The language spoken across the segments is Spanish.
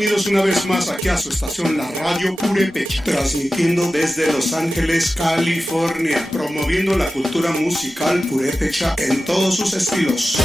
bienvenidos una vez más aquí a su estación La Radio Purépecha, transmitiendo desde Los Ángeles, California, promoviendo la cultura musical purépecha en todos sus estilos.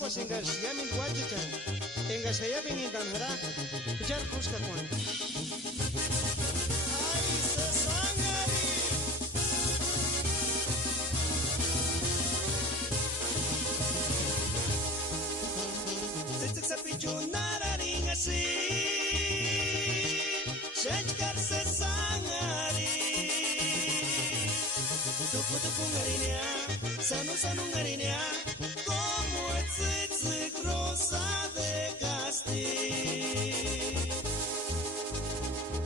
Pues en García mi guachicha, en García bien en Danjara, ya busca con. Ay, se sangari. Se pichunara ring así, shechkar se sangari. Tu pungarinea, sanu ngarinea. Rosa de Castilla,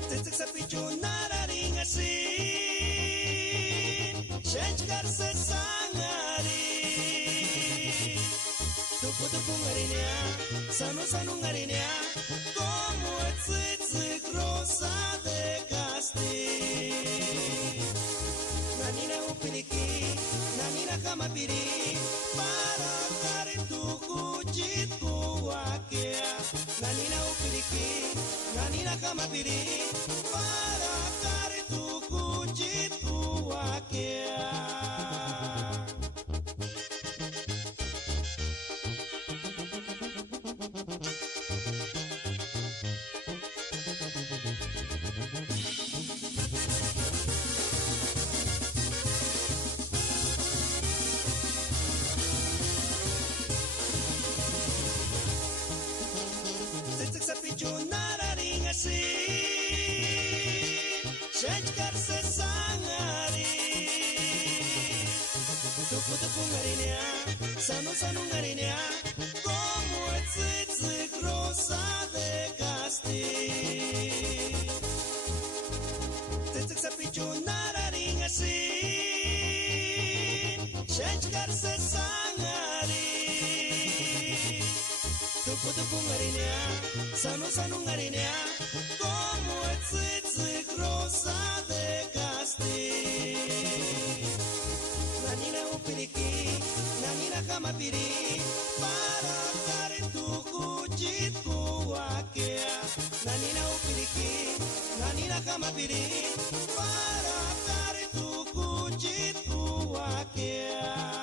te pichunara ring así, shechkar se sangari, tu pungarinea, sanu ngarinea, como etzik rosa de Castilla, nanina upiliki, nanina kamapiri, para nanina upiriki, nanina kamapiri, para kari tu kujit kuakia. Pichunara ring así, shechkar se sangari. Tu pungarinea, sanu ngarinea, como etzik rosa de Castilla. Te pichunara ring así, shechkar se sangari. Tu pungarinea. marinea, como el tzitzit rosa de Castilla. Nanina upiriki, nanina kamapiri, para kare tu kuchit kuwakea. Nanina upiriki, nanina kamapiri, para kare tu kuchit kuwakea.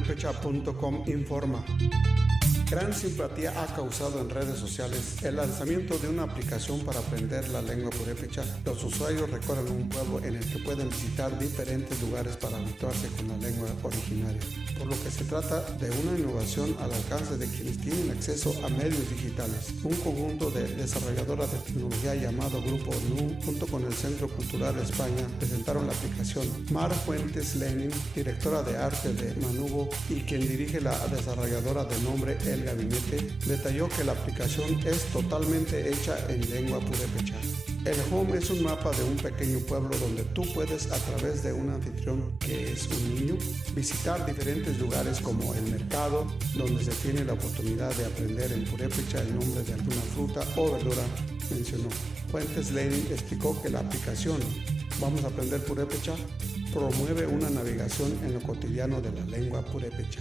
lenguapurepecha.com informa. Gran simpatía ha causado en redes sociales el lanzamiento de una aplicación para aprender la lengua purépecha. Los usuarios recorren un pueblo en el que pueden visitar diferentes lugares para habituarse con la lengua originaria, por lo que se trata de una innovación al alcance de quienes tienen acceso a medios digitales. Un conjunto de desarrolladoras de tecnología llamado Grupo NU, junto con el Centro Cultural España, presentaron la aplicación. Mar Fuentes Lenin, directora de arte de Manubo y quien dirige la desarrolladora de nombre El Gabinete, detalló que la aplicación es totalmente hecha en lengua purépecha. El Home es un mapa de un pequeño pueblo donde tú puedes, a través de un anfitrión que es un niño, visitar diferentes lugares como el mercado, donde se tiene la oportunidad de aprender en purépecha el nombre de alguna fruta o verdura, mencionó. Fuentes Lenin explicó que la aplicación Vamos a aprender purépecha promueve una navegación en lo cotidiano de la lengua purépecha.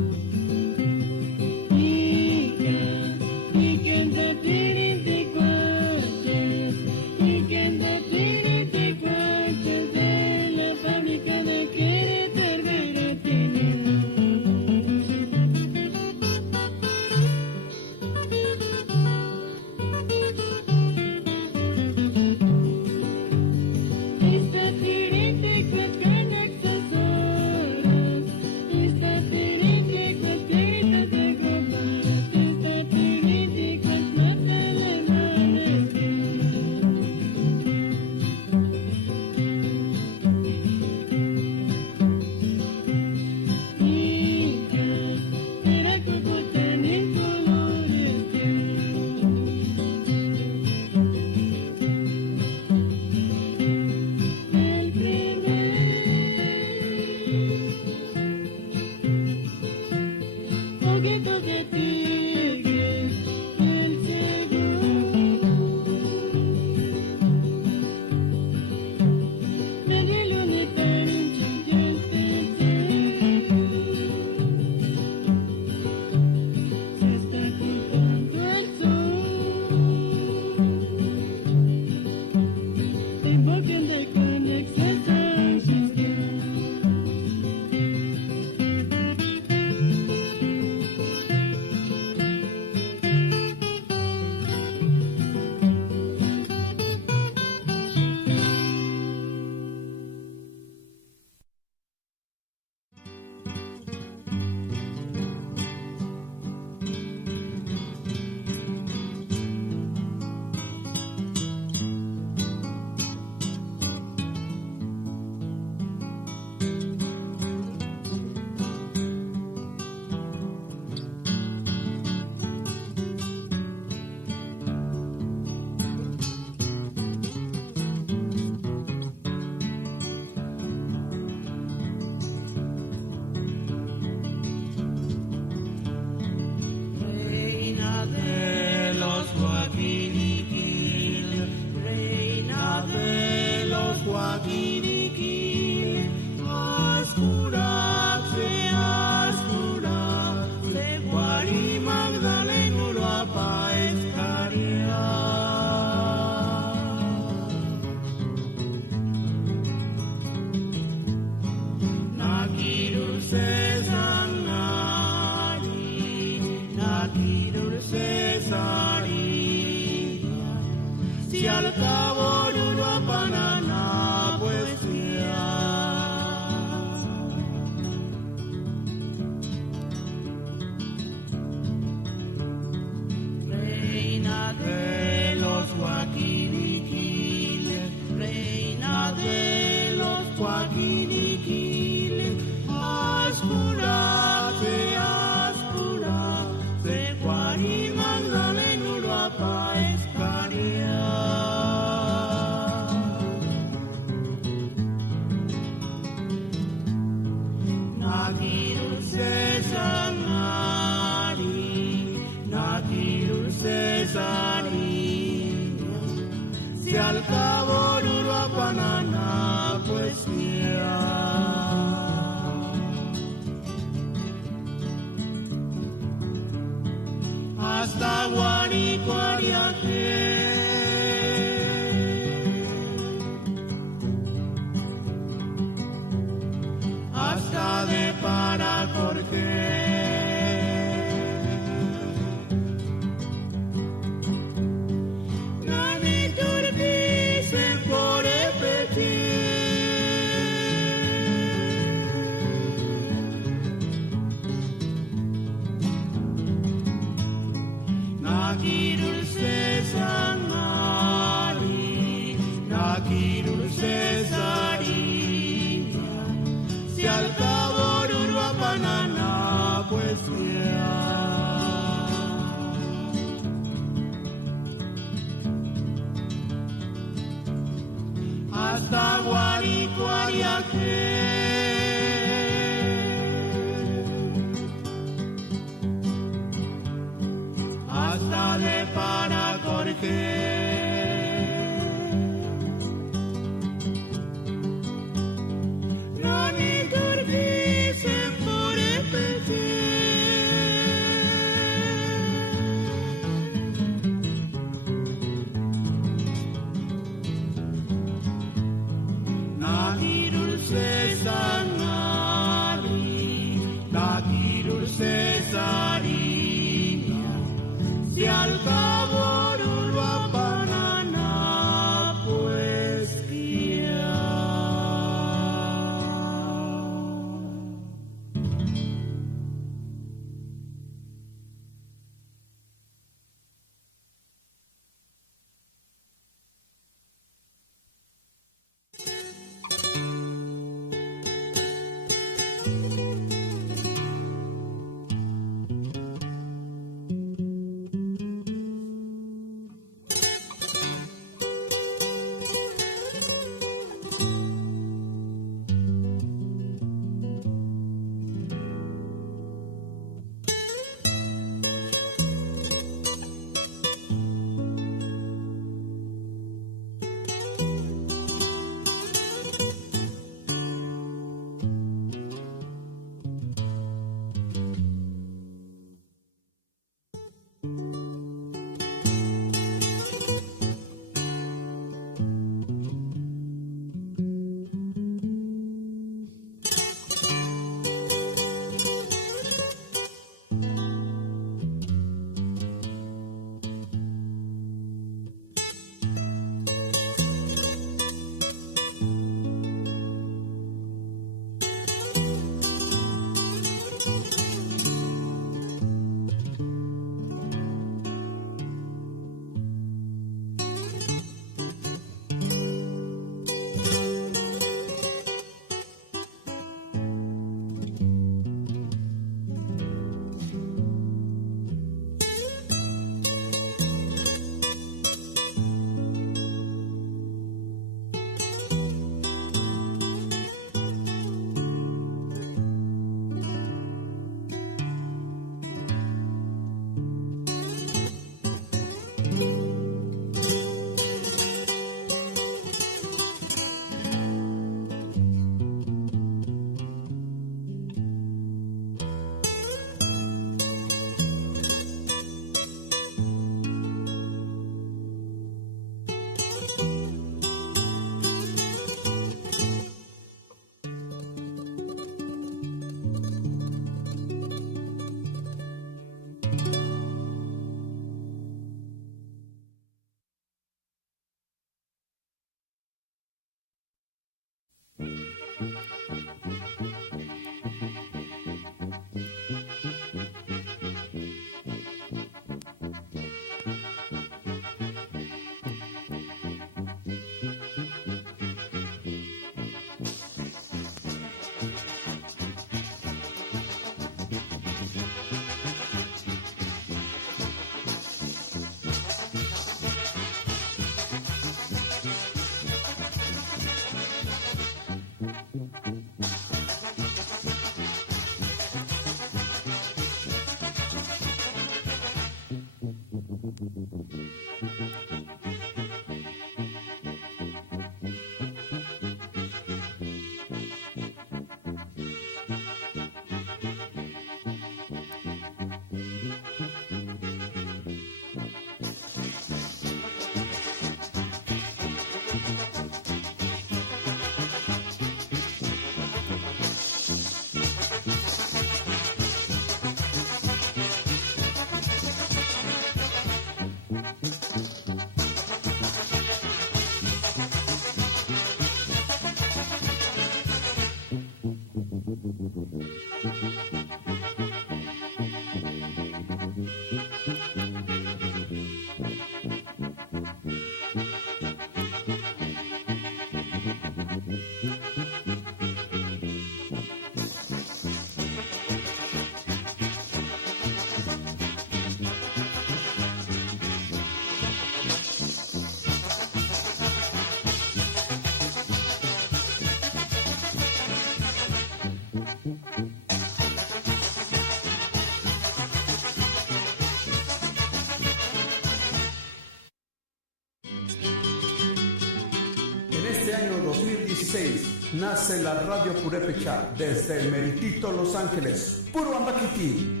En este año 2016 nace la Radio Purépecha desde el meritito Los Ángeles. Puro Ambaquiti.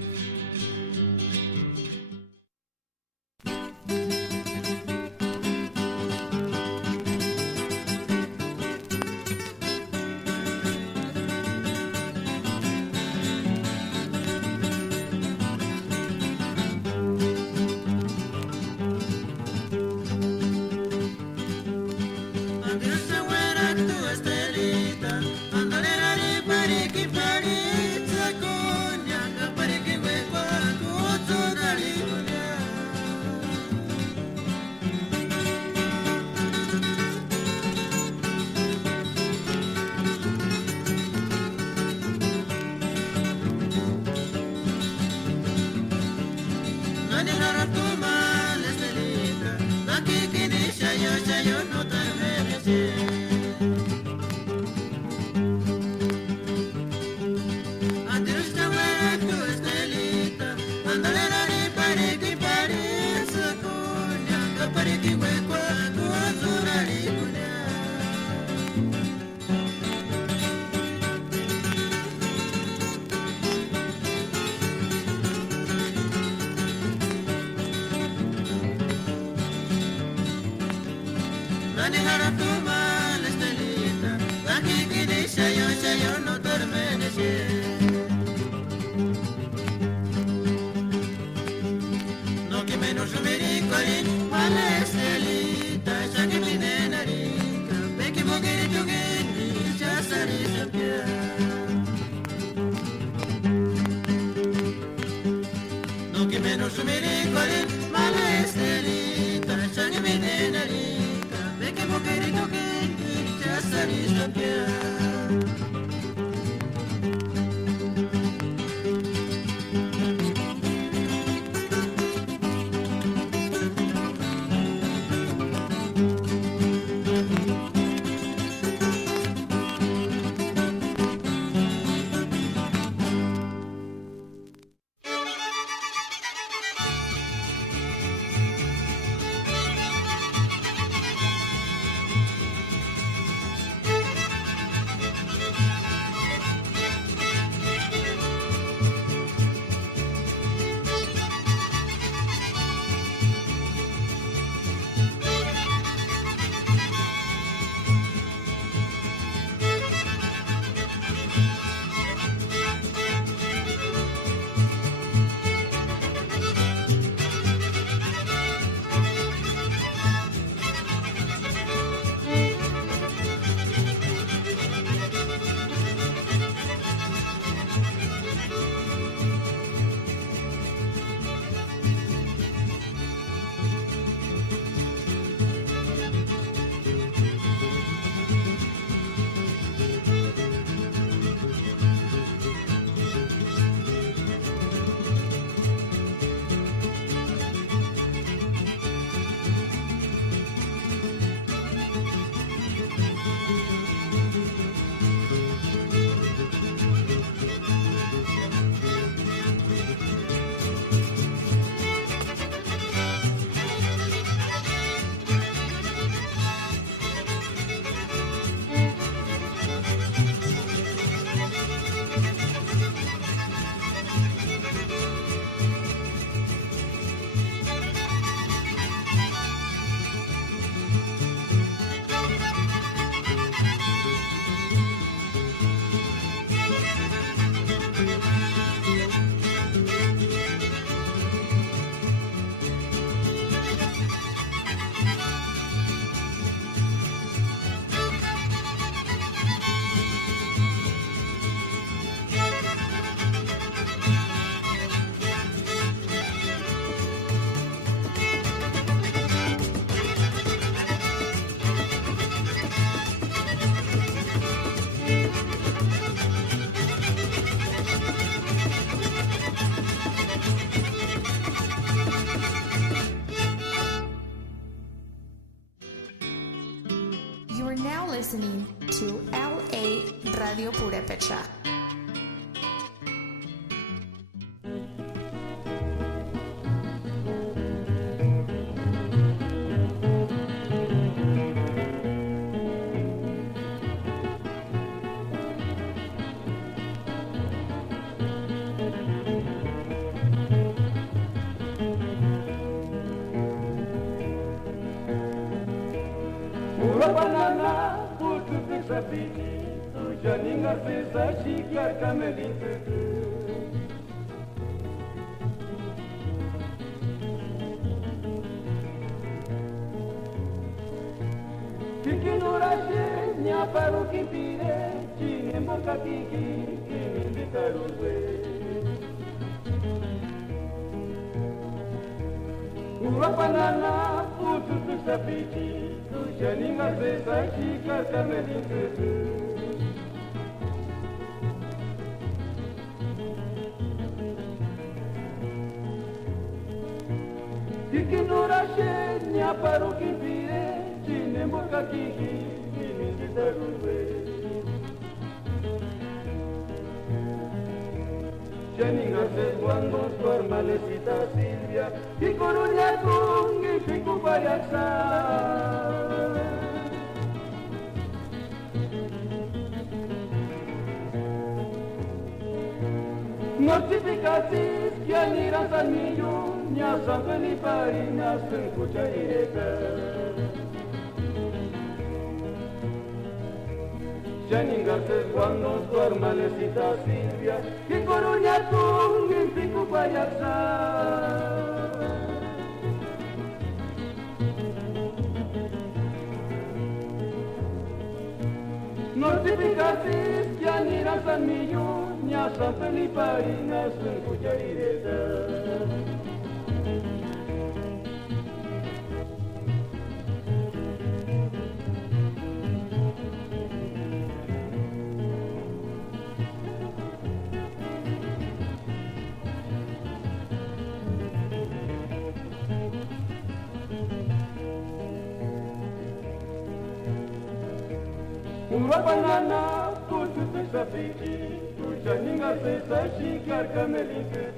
listening to LA Radio Purepecha. Banana, put to fix a bee, to Janning a face, a chic like a medicine. Kikinurache, nya paruki pire, chinemboka kiki, kinindikaruwe. Banana, put to fix a bee. Janning a face, I keep like a medicine. Kikinurache, nya paruki pire, chinemboka kiki, kinindikaruwe. Janning a face, cuando formalecita Silvia, y con un yatún y pico payaxa. Notificatis que aniran al millón, ya saben y parinas en cucharita. Janingases cuando formalecita Silvia, que coroña tú en pico payasa. Notificatis que aniran al millón, ya saben y parinas en cucharita. Banana, put to fix a bee, to Janning a face, I chic like a medicine.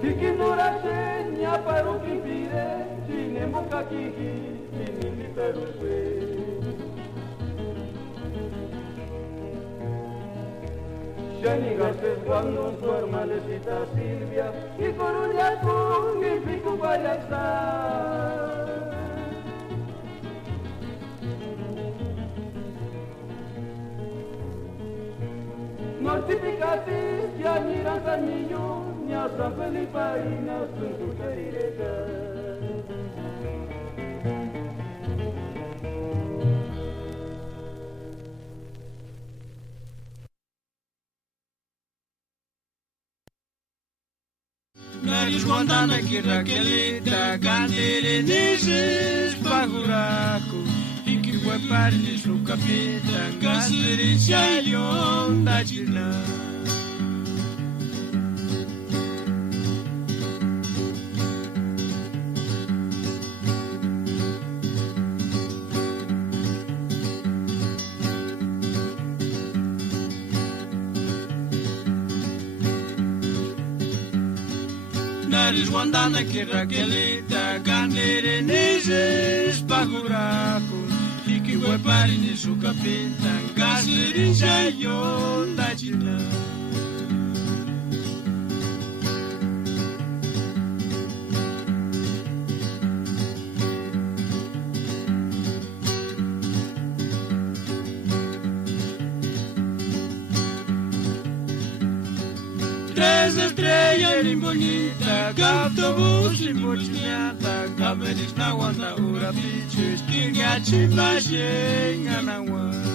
Kikinurache, nya paruki pire, chinemboka kiki, kinindikaruwe. Janingases cuando formalecita Silvia, y con un yatún y pico payaxa. Notificatis que aniran al millón, ya saben y parinas en cucharita. Nariz Montana que Raquelita, Cantere Neses, Paguraco, e que vai parnes no capeta, Gastere Chayon da China. Nariz Montana que Raquelita, Cantere Neses, Paguraco, e que vai parnes no capeta, Gastere Chayon da China. Três estrelas em bonita, autobus em motinhata, cabelos na wanda, ura bichos, tinha chimagem na wanda.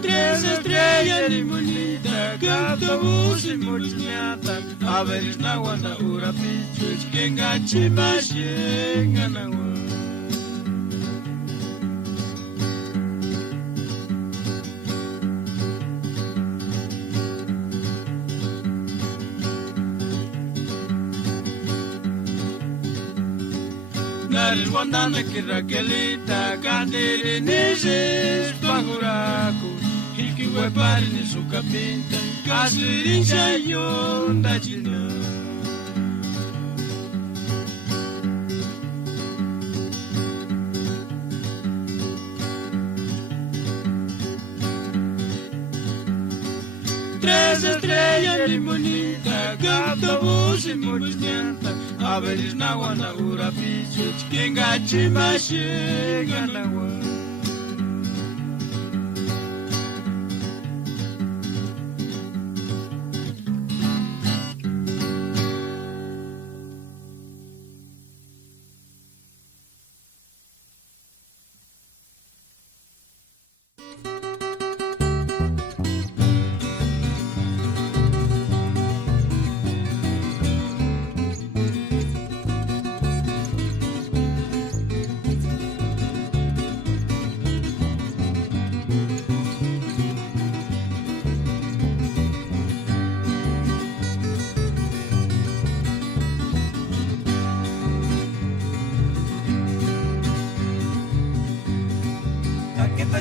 Três estrelas limonita, gato busi muchnyata, averis na wana ura pichu, kenga chimashenga na wa. Naris wandana ki Raquelita, candere neses panguraku, hiki wepari ni suka pinta, kasirin sayon da china. Tres estrellas limonita, gato busi muchnyanta, averis na wana ura pichu, kenga chimashenga na wa.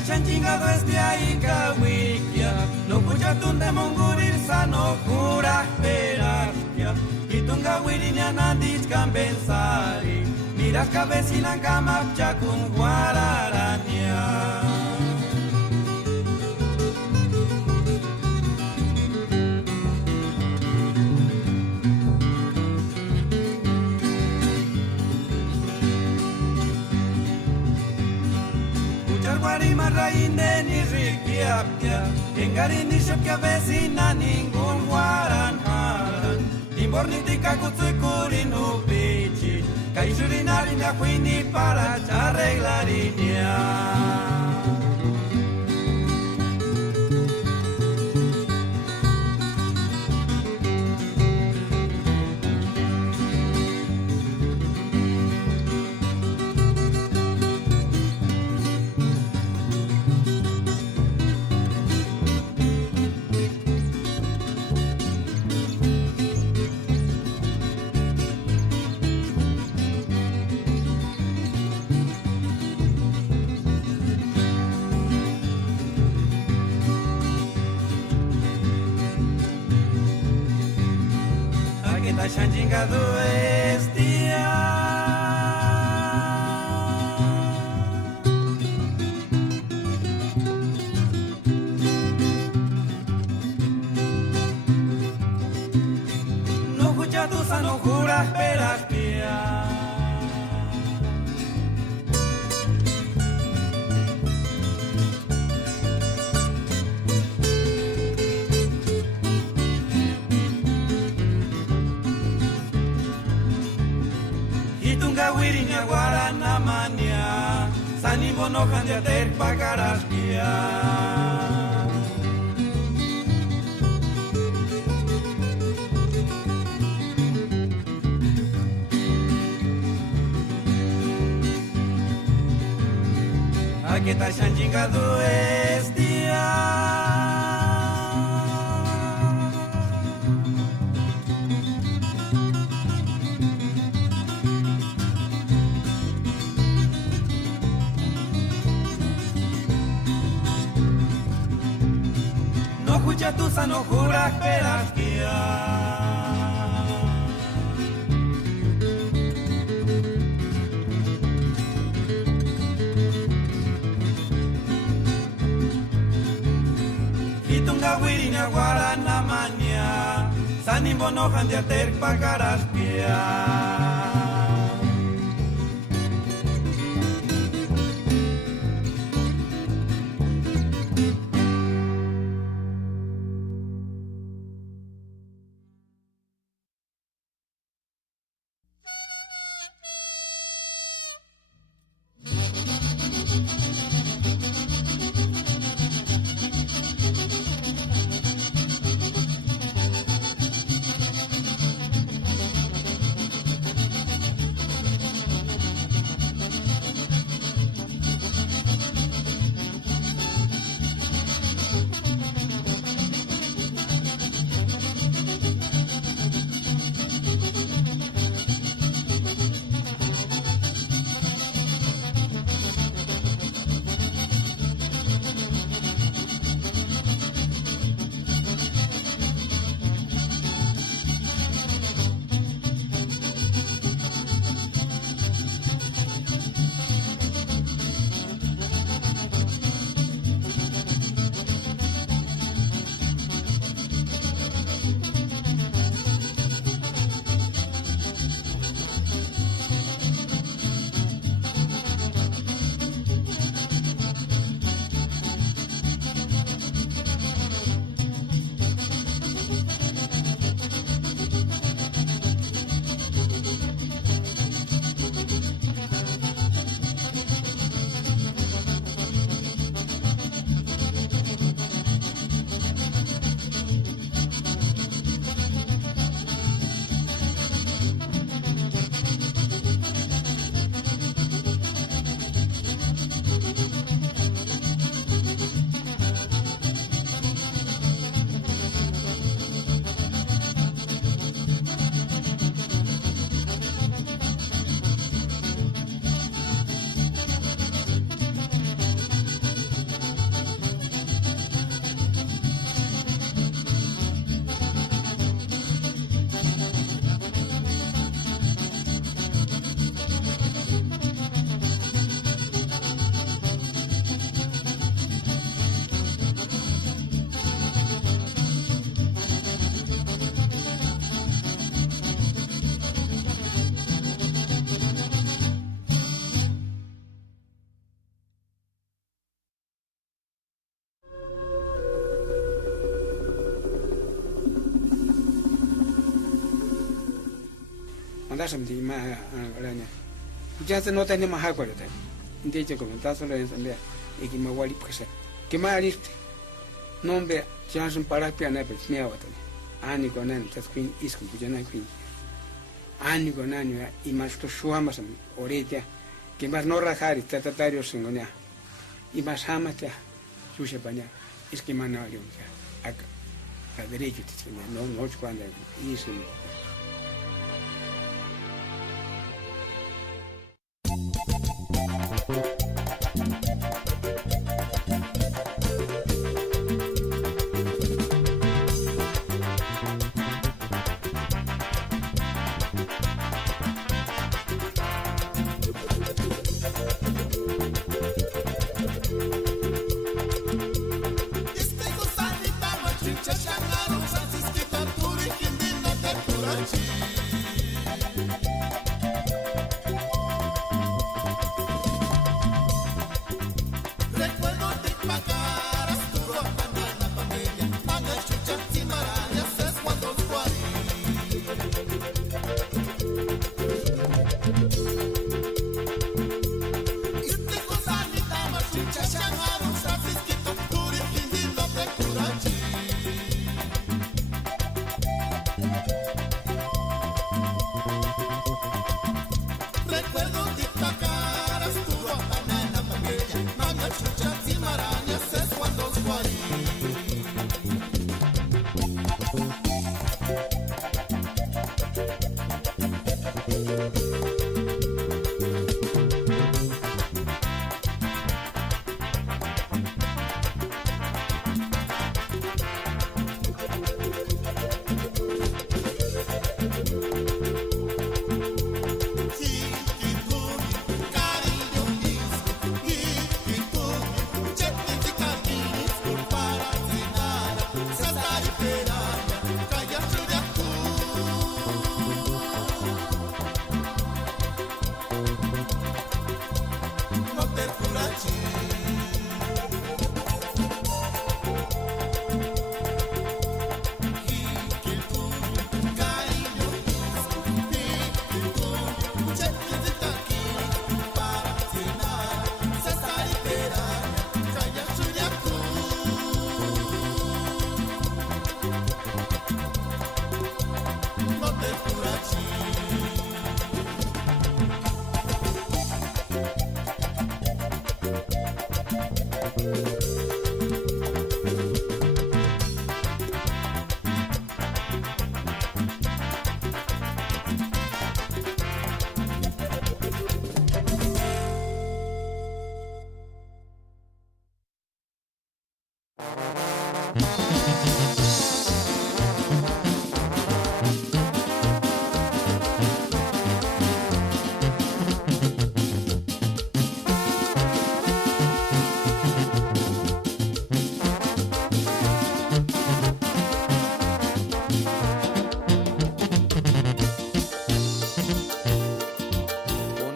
Han chingado este ahí cahuiquia, no pucha tunde mongurir sano cura esperasquia, y tunga wirinia nandich cambensari, miras cabecina camapcha con guararania. Guarima rainde ni riquiapia, engarin ni shopia vecina ningún guaranjaran, ni bornitica kutsuikurin upichi, kaishurinarin ya huini para arreglarinia. Se han chingado este no escucha tu sano jura esperas pía. Wirinya guarana mania, sanimo no handia ter pagaraskia. Aquí está chingado este día. Escucha tu sano jura esperas Hitunga wirinya guarana mania, sanimbo no handia ter pagaraskia. mandaste más araña. Ya se nota ni más agua, de hecho, comentaste la ensamblea y que me voy a ir que más ariste. No ve, ya son para pianar, pues me hago también. Ani con ani, tas queen is con pujana queen. Ani con ani, y más que suamas orilla, que más no rajar y tratatario singonia. Y más jamas ya, suya baña, es que más no hay un ya. Acá, a derecho, no cuando y sin.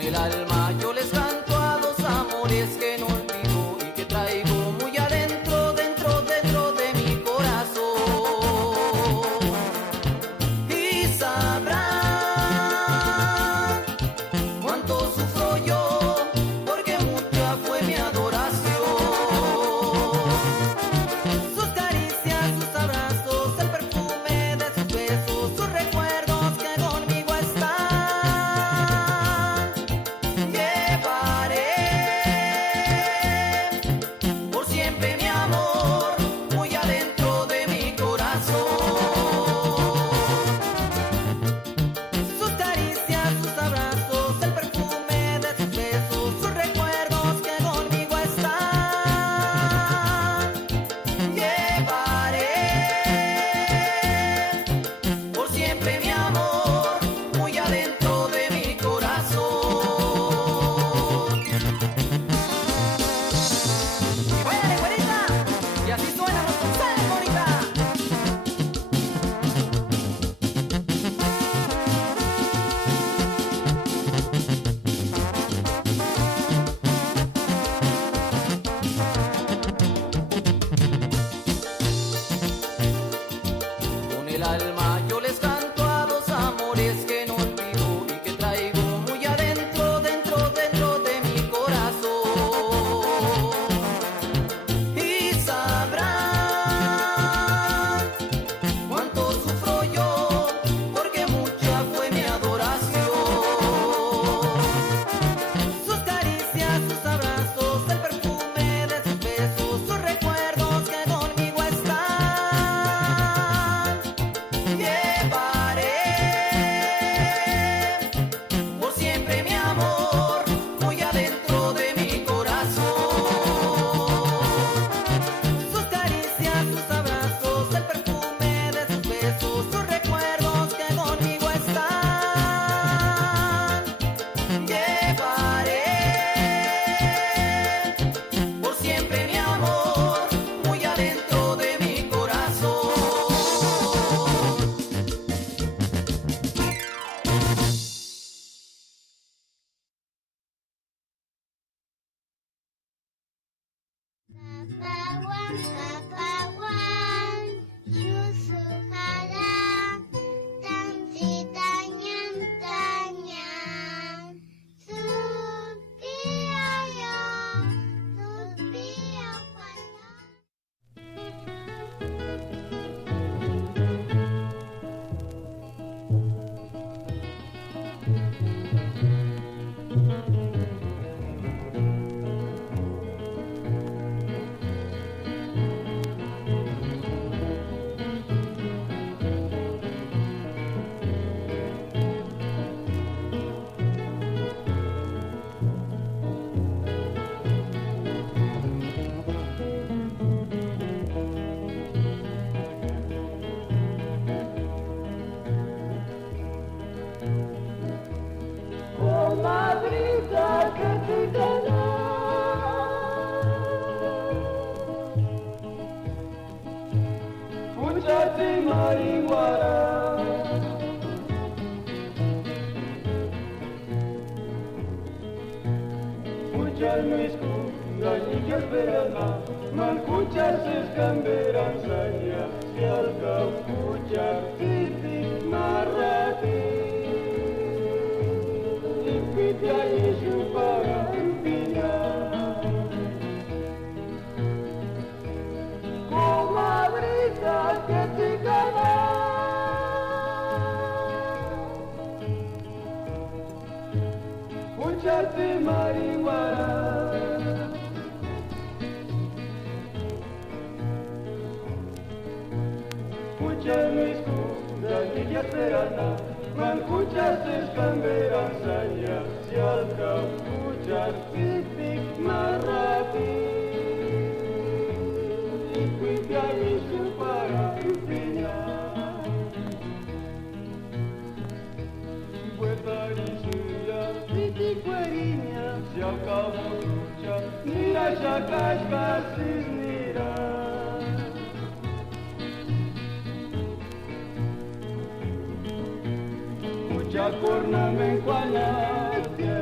el alma yo les canto a los amores que no olvido. Puchati Maringuara. Puchar misku, gani que esperana, man puchar se escamberan saya, si alga puchar titik marati. Ipitya isu para rupinya. Comadrita que te gana. Pucharte marihuana. Puchar misku, gani que esperana. Man puchar se escamberan saya, si alga puchar titik marati. Ipitya isu para rupinya. Vuelta isu ya titik kuerinya, si acabó lucha, mira ya cascasis mira. Pucha corna menguanatia,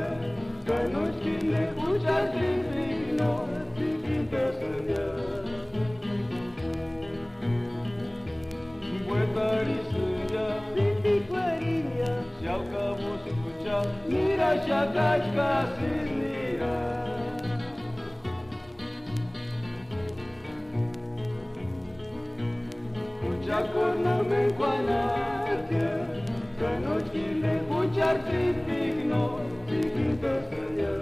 que no chile pucha trino, tikin pesanya. Vuelta isu ya titik kuerinya, si acabó lucha, mira ya cascasis mira. Pucha corna menguanatia, que no chile puchar tripigno, tikin pesanya.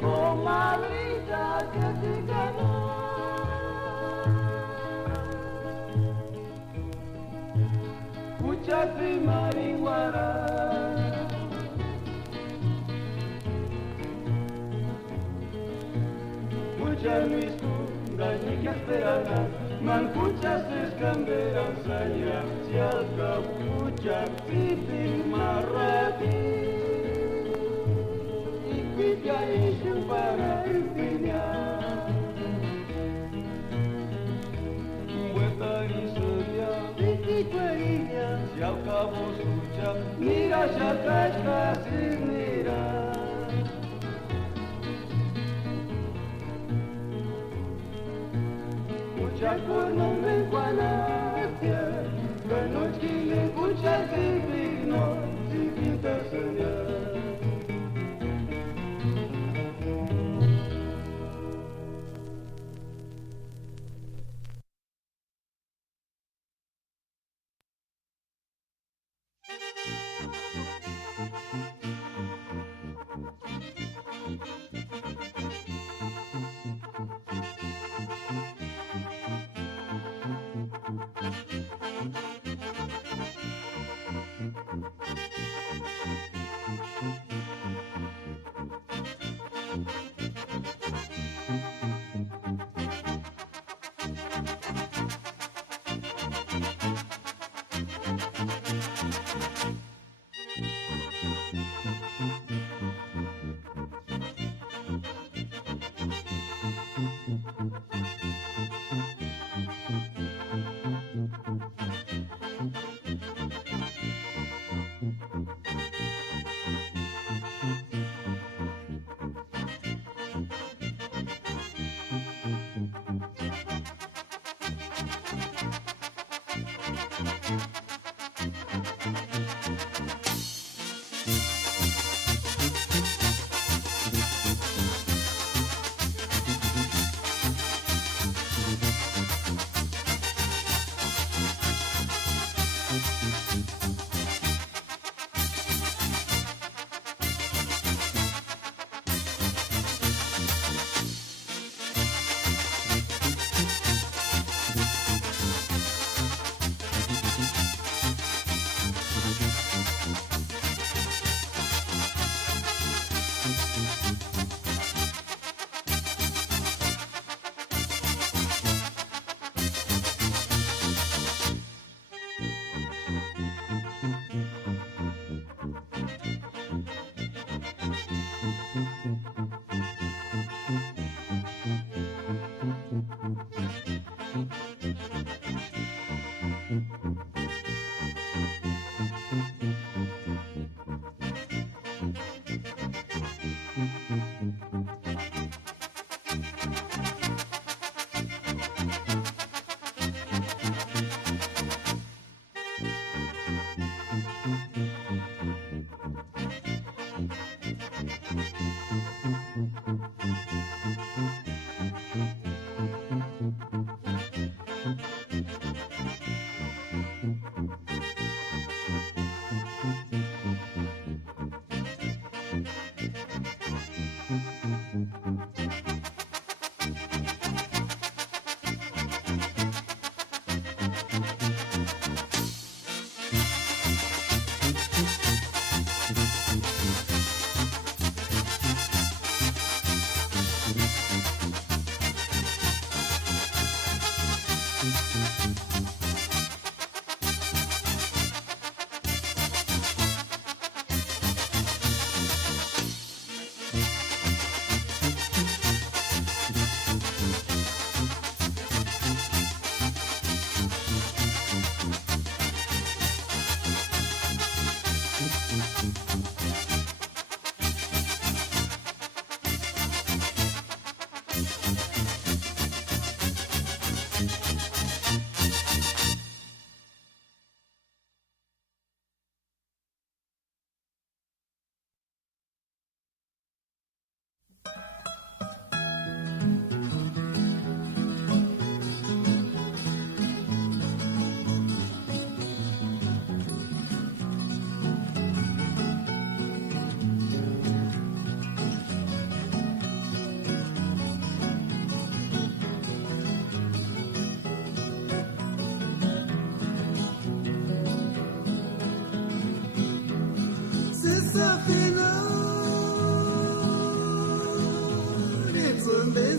Comadrita que te ganó. Puchati marihuana. Puchar misku, gani que esperana. Man puchas escamberan saya, si alga puchar titik marati. Ipitya isu para rupinya. Vuelta isu ya titik kuerinya, si acabó lucha, mira ya cascasis mira. Pucha corno menguanatia, que no chile pucha tripigno, tikin pesanya.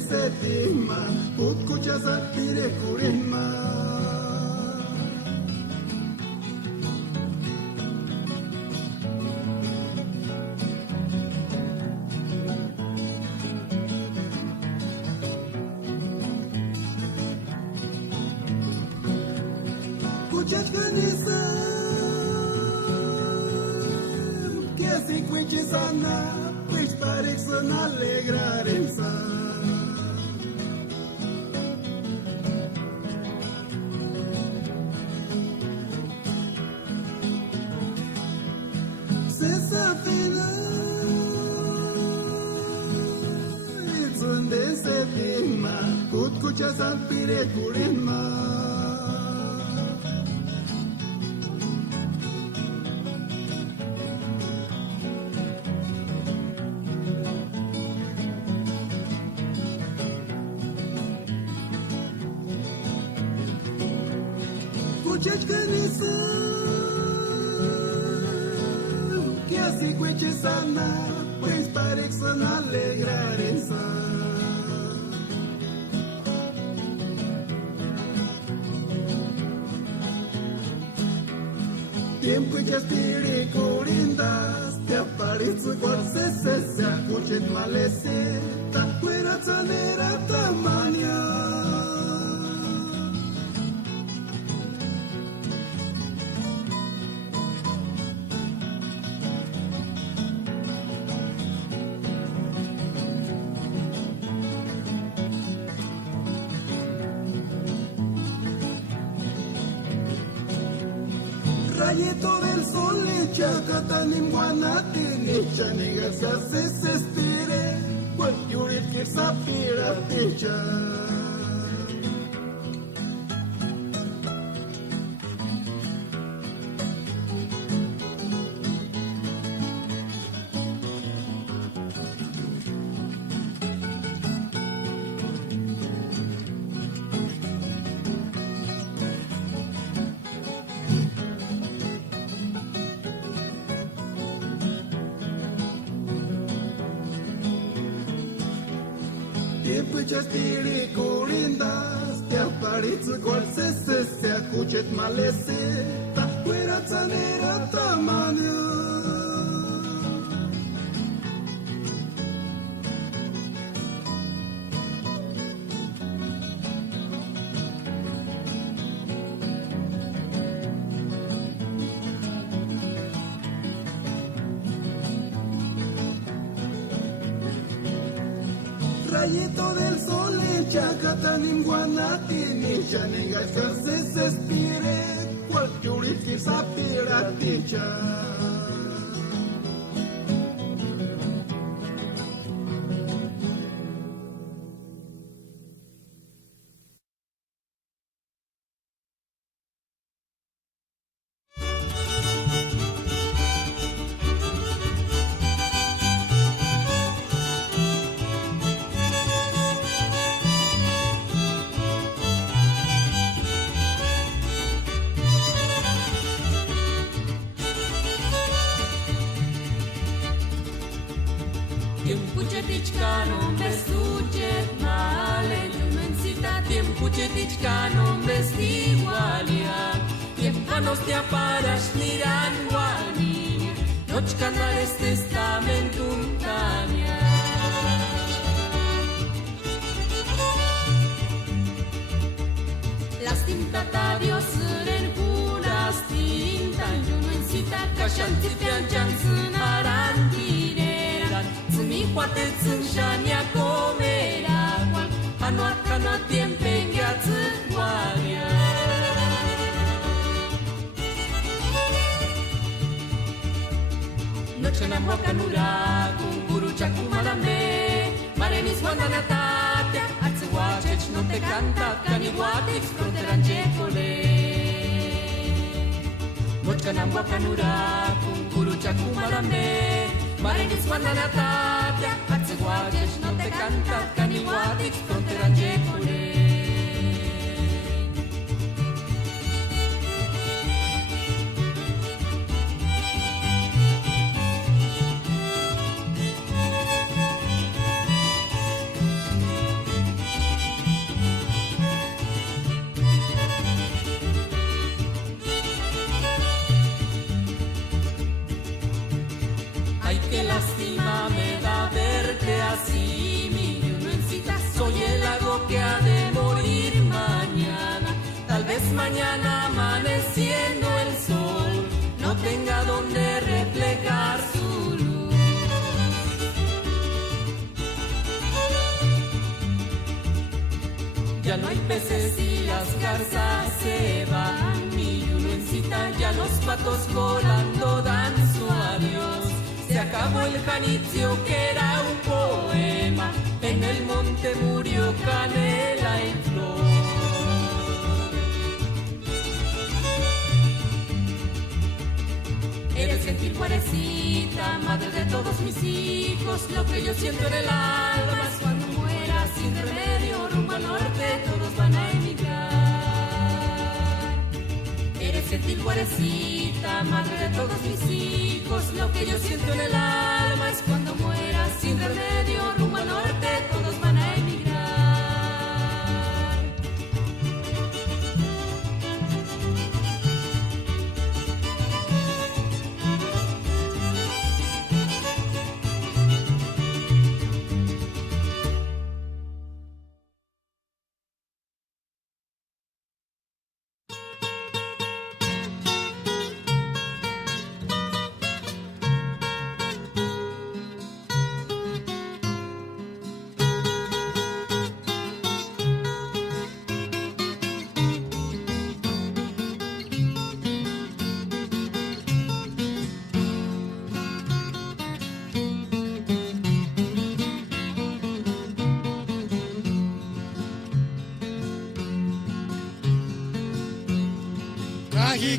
setima utkucha sapire kurema kucha kanisa que se cuente sana pois parece alegrar em Kutkucha sampire kurema Kuchach kanisa que así cueche sana pues parece alegrar esa Tiempo ya spiri corindas te aparece cual se acuchet malese ta fuera tanera tamania Rayito del sol echa katanim guanate echa negarse se espire cual yurit que sapira techa tiempo ya tiri colindas, te aparece cual se acuchet malese, ta fuera zanera tamaño. Rayito del sol en Chacatanim, Guanatini, Chaniga, se espire, cualquier que sapira ticha. Tiempo chetichka no me suchet male, Jumensita, tiempo chetichka no me igualia, tiempo nos te aparas miran guaniña, nochka nares testamentum tania. Las tintata Dios en puras tintan, Jumensita, kashanti pianchan sunarantirera. Mi cuate țânșania comera, anuat canoa tiempengea țângoarea. Noche na moca nura, cum gurucea cu malambe, mare ni sguandana tatea, ați oaceci nu te cantat, ca ni oatex fronterangecole. Noche na moca nura, cum gurucea cu malambe, mare ni sguandana tatea, ați oaceci nu te cantat, ca ni oatex fronterangecole. Qué lástima me da verte así, mi Jumencita, soy el lago que ha de morir mañana. Tal vez mañana amaneciendo el sol no tenga donde reflejar su luz. Ya no hay peces y las garzas se van, mi Jumencita, ya los patos volando dan su adiós. Se acabó el janitzio que era un poema, en el monte murió canela en flor. Eres gentil Juarecita, madre de todos mis hijos, lo que yo siento en el alma es cuando muera sin remedio, rumbo al norte todos van a emigrar. Eres gentil Juarecita, madre de todos mis hijos, lo que yo siento en el alma es cuando muera sin remedio, rumbo al norte todos van a emigrar.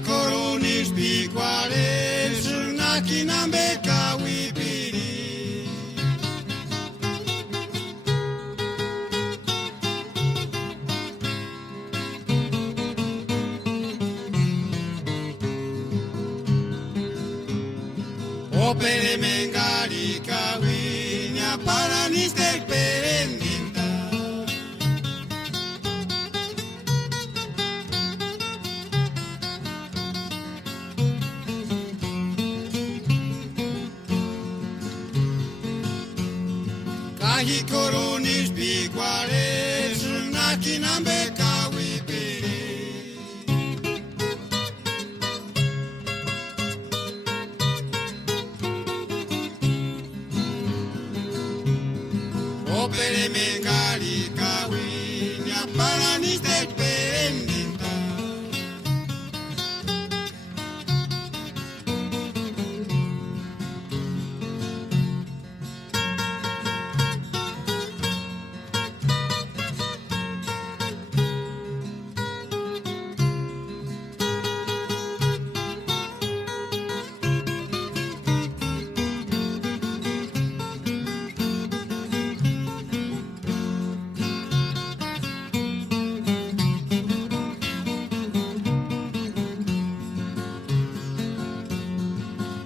Koronis picuares, nakinambeka wipiri. Opere mengari kawinya para nister perendinta. nahi koronis piguares nakinambe kawipiri opere mengali kawinya paranis del pendinta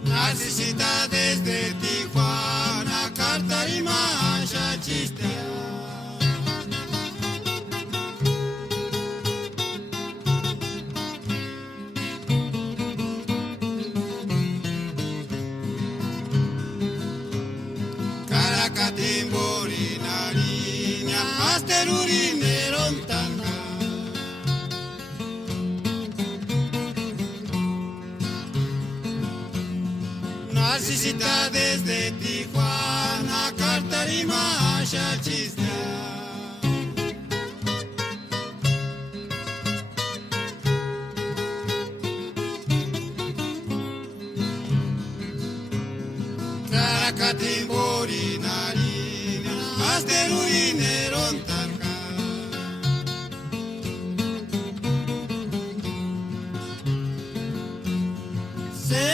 necesidades de Tijuana, Cartarima, Chachistea. Caracatimborina, línea, asterurinero, tanga. Necesidades de Tijuana, Cartarima, Chachistea. Caracatimborina, línea, asterurinero, tanga.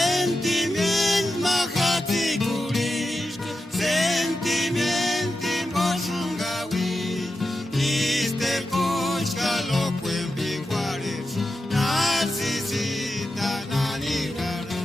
Sentiment mahati kurishk, sentiment moshungawi, ister kochka loquen biguares, narcisita nanigara.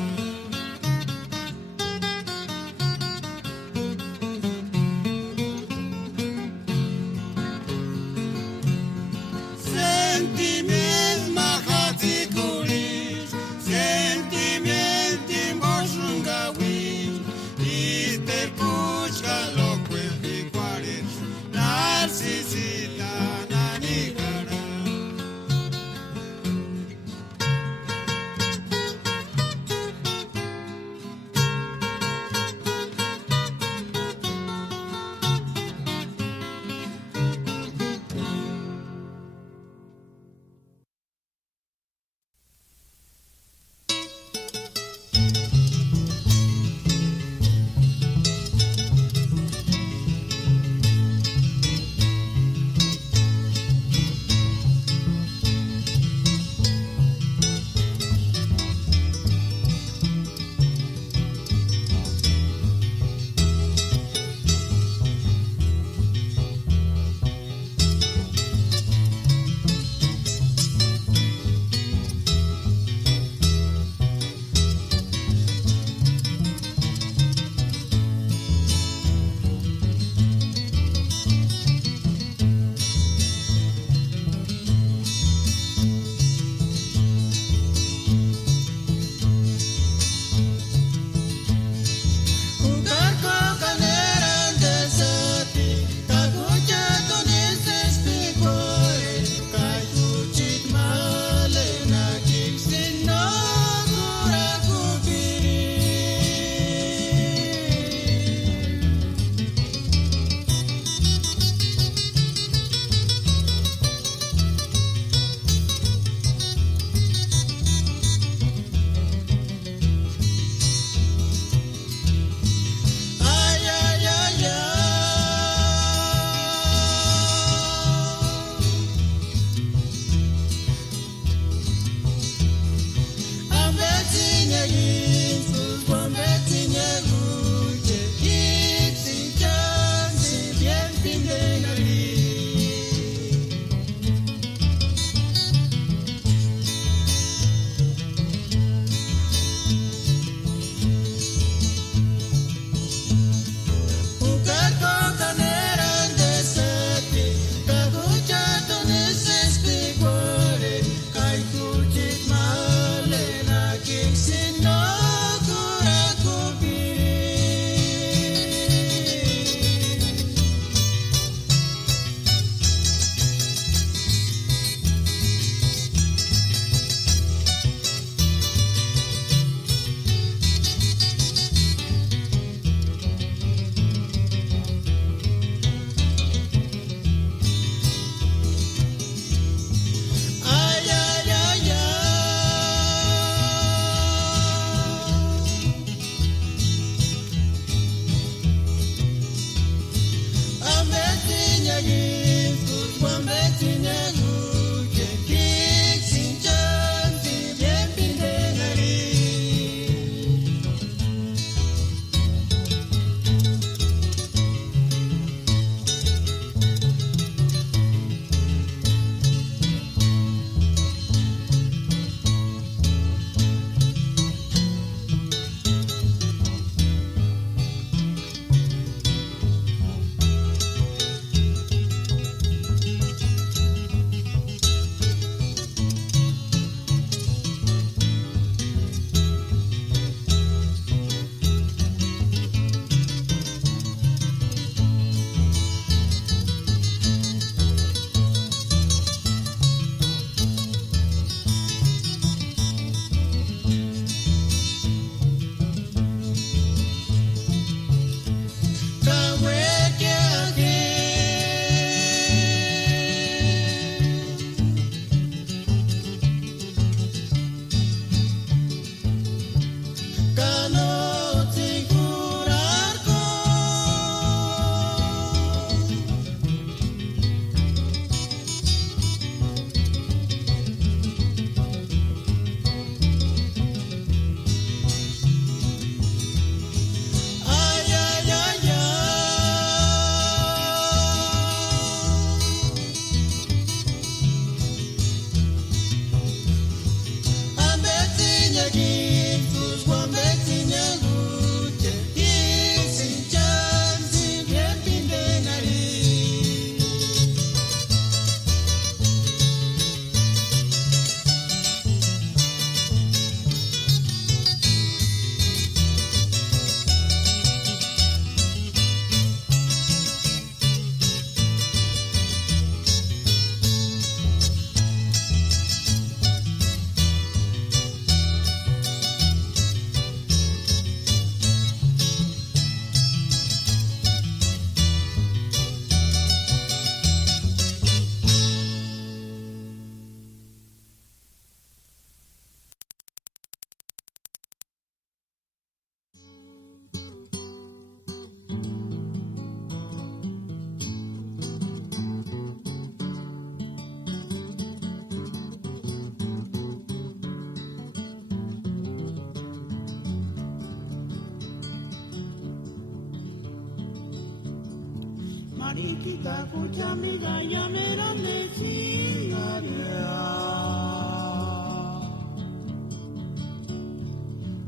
Mariquita, escucha mi gallanera de cigarrea.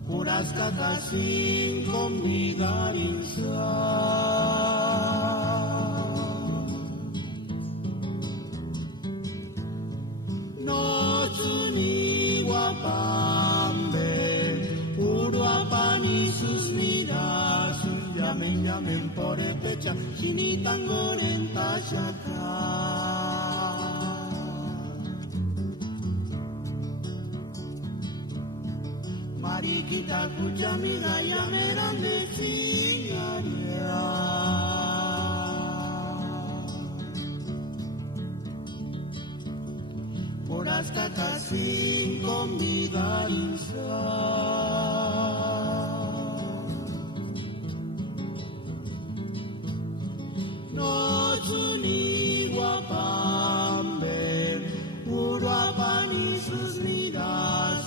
Curascata sin comida insa. No suni guapambe, uruapani sus miras, llamen por el pecha, sinitan gorenta shaka. Mariquita, escucha mi gallanera de cigarrea. Por hasta casi comida insa. No suni guapambe, uruapani sus miras,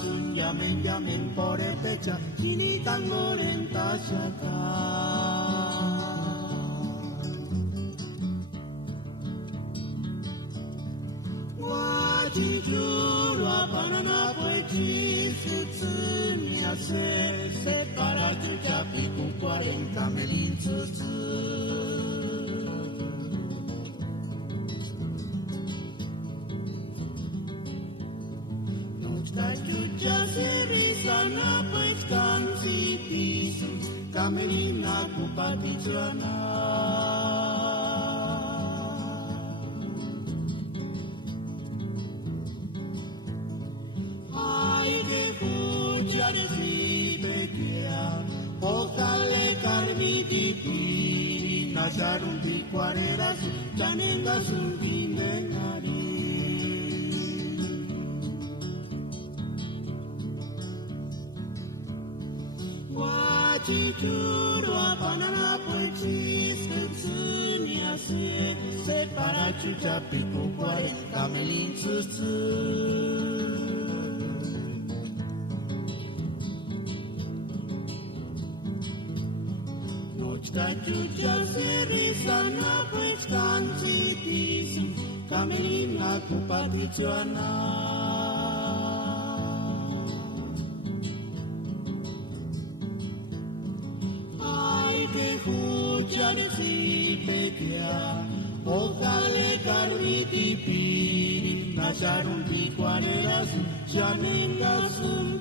llamen por el pecha, sinitan gorenta shaka. Guachituru apanana puechi sutsun yase, separa chuchapi con 40 melin sutsun. Chucha se risana pescan sitis, camelina cupatichana. Ay de cuchar si betea, ojalá carmititi, nacharun di cuareras, chanengas un dinengari. chituro apanana puechis kensunia se para chucha pico guay camelin Nochta chucha serisa na puechkan sitism camelin na kupatichuana si pequea, ojalá carritipi, nacharon picuaneras, ya nengas un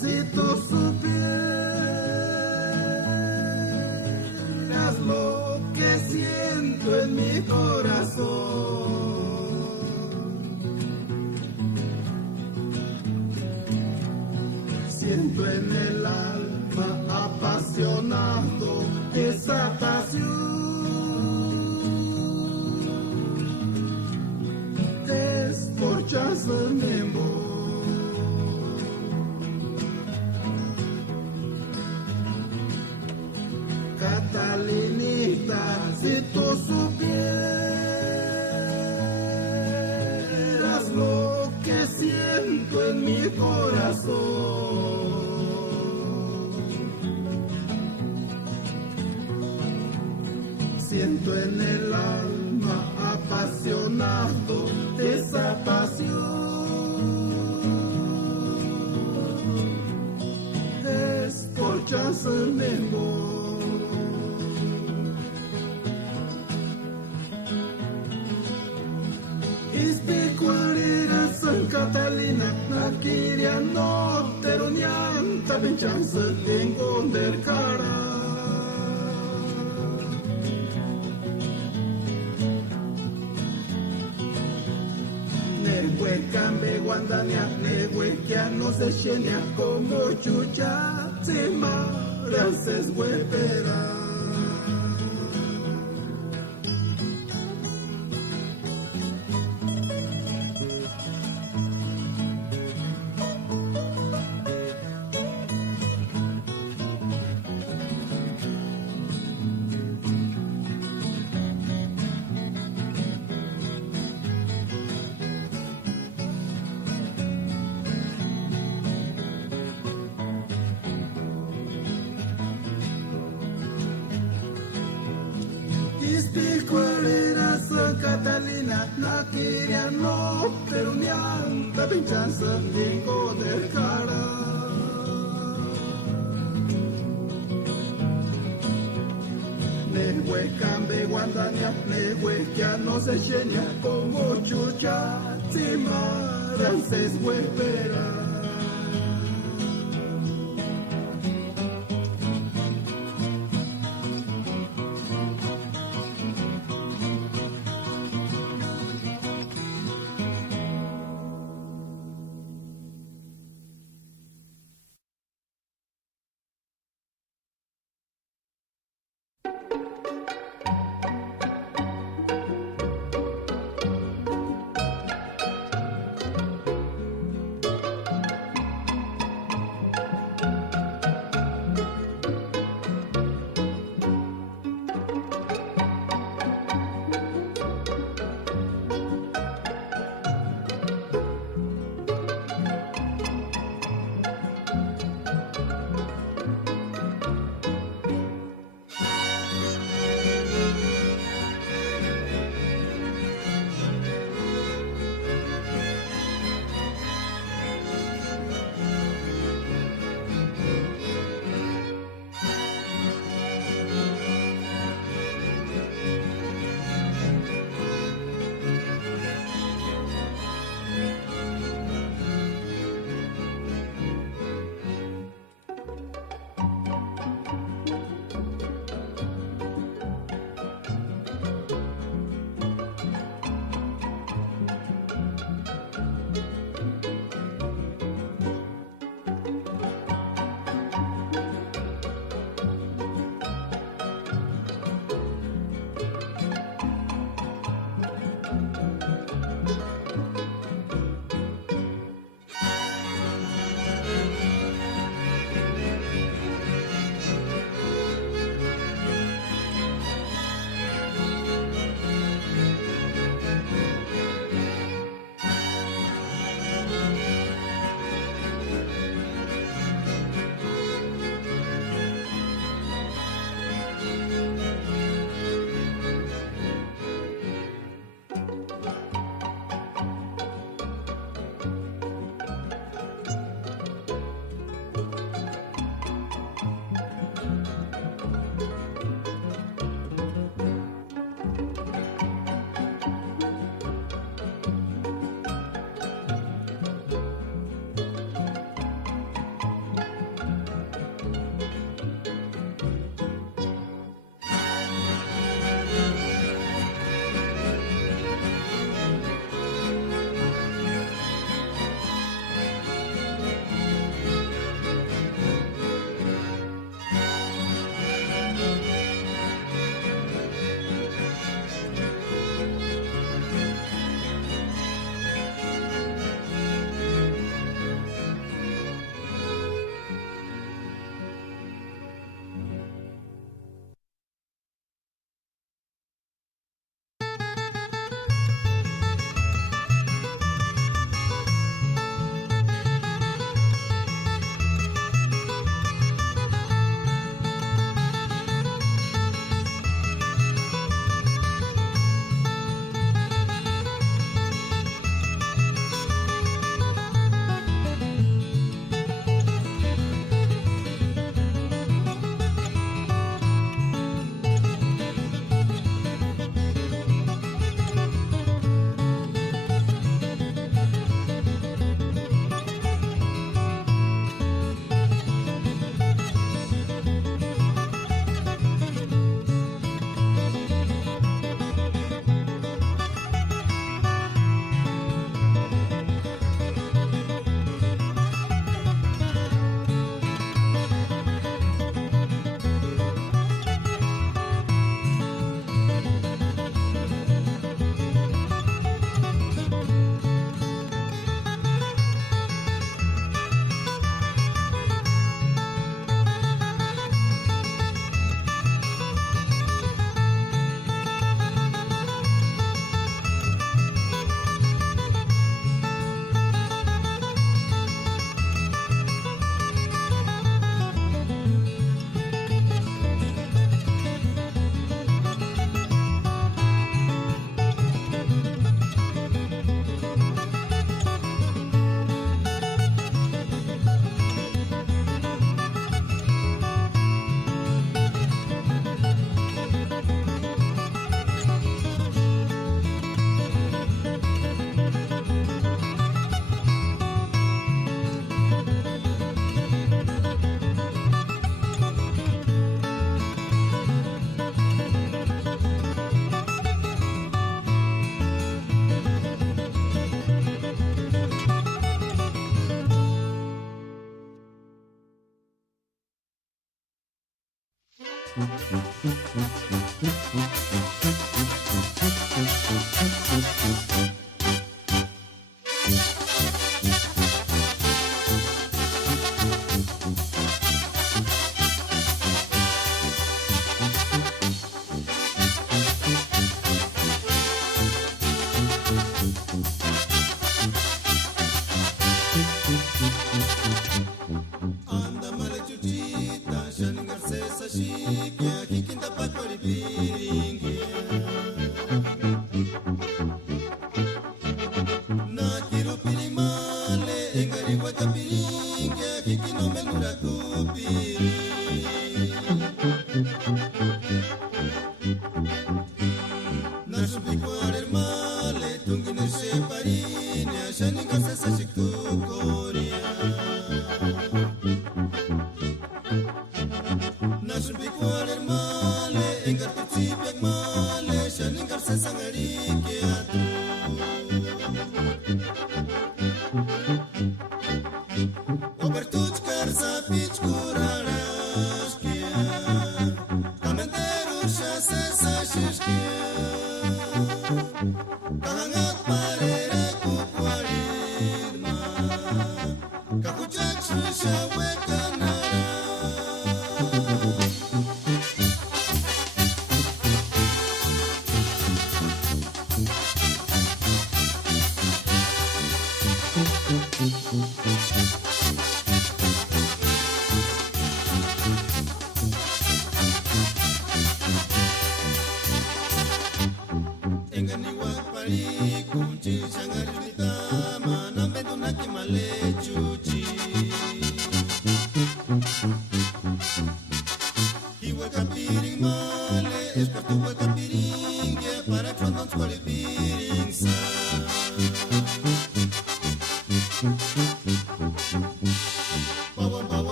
si tú supieras lo que siento en mi corazón. Siento en el alma apasionado esa pasión. Escorchazo el memo. Catalinita, si tú supieras lo que siento en mi corazón. Siento en el alma apasionado esa pasión. Escorchazo el memo. San Catalina, Nakiria, no, Terunian, Tabinchanza, tengo del cara. Negüe, cambe, guandania, negüe, que no se llena como chucha, se marances, huepera. Catalina, Nakiria, no, Terunian, Tabinchanza, tengo del cara. Negüe, cambe, guandania, negüe, que no se llena como chucha, si marances, huepera.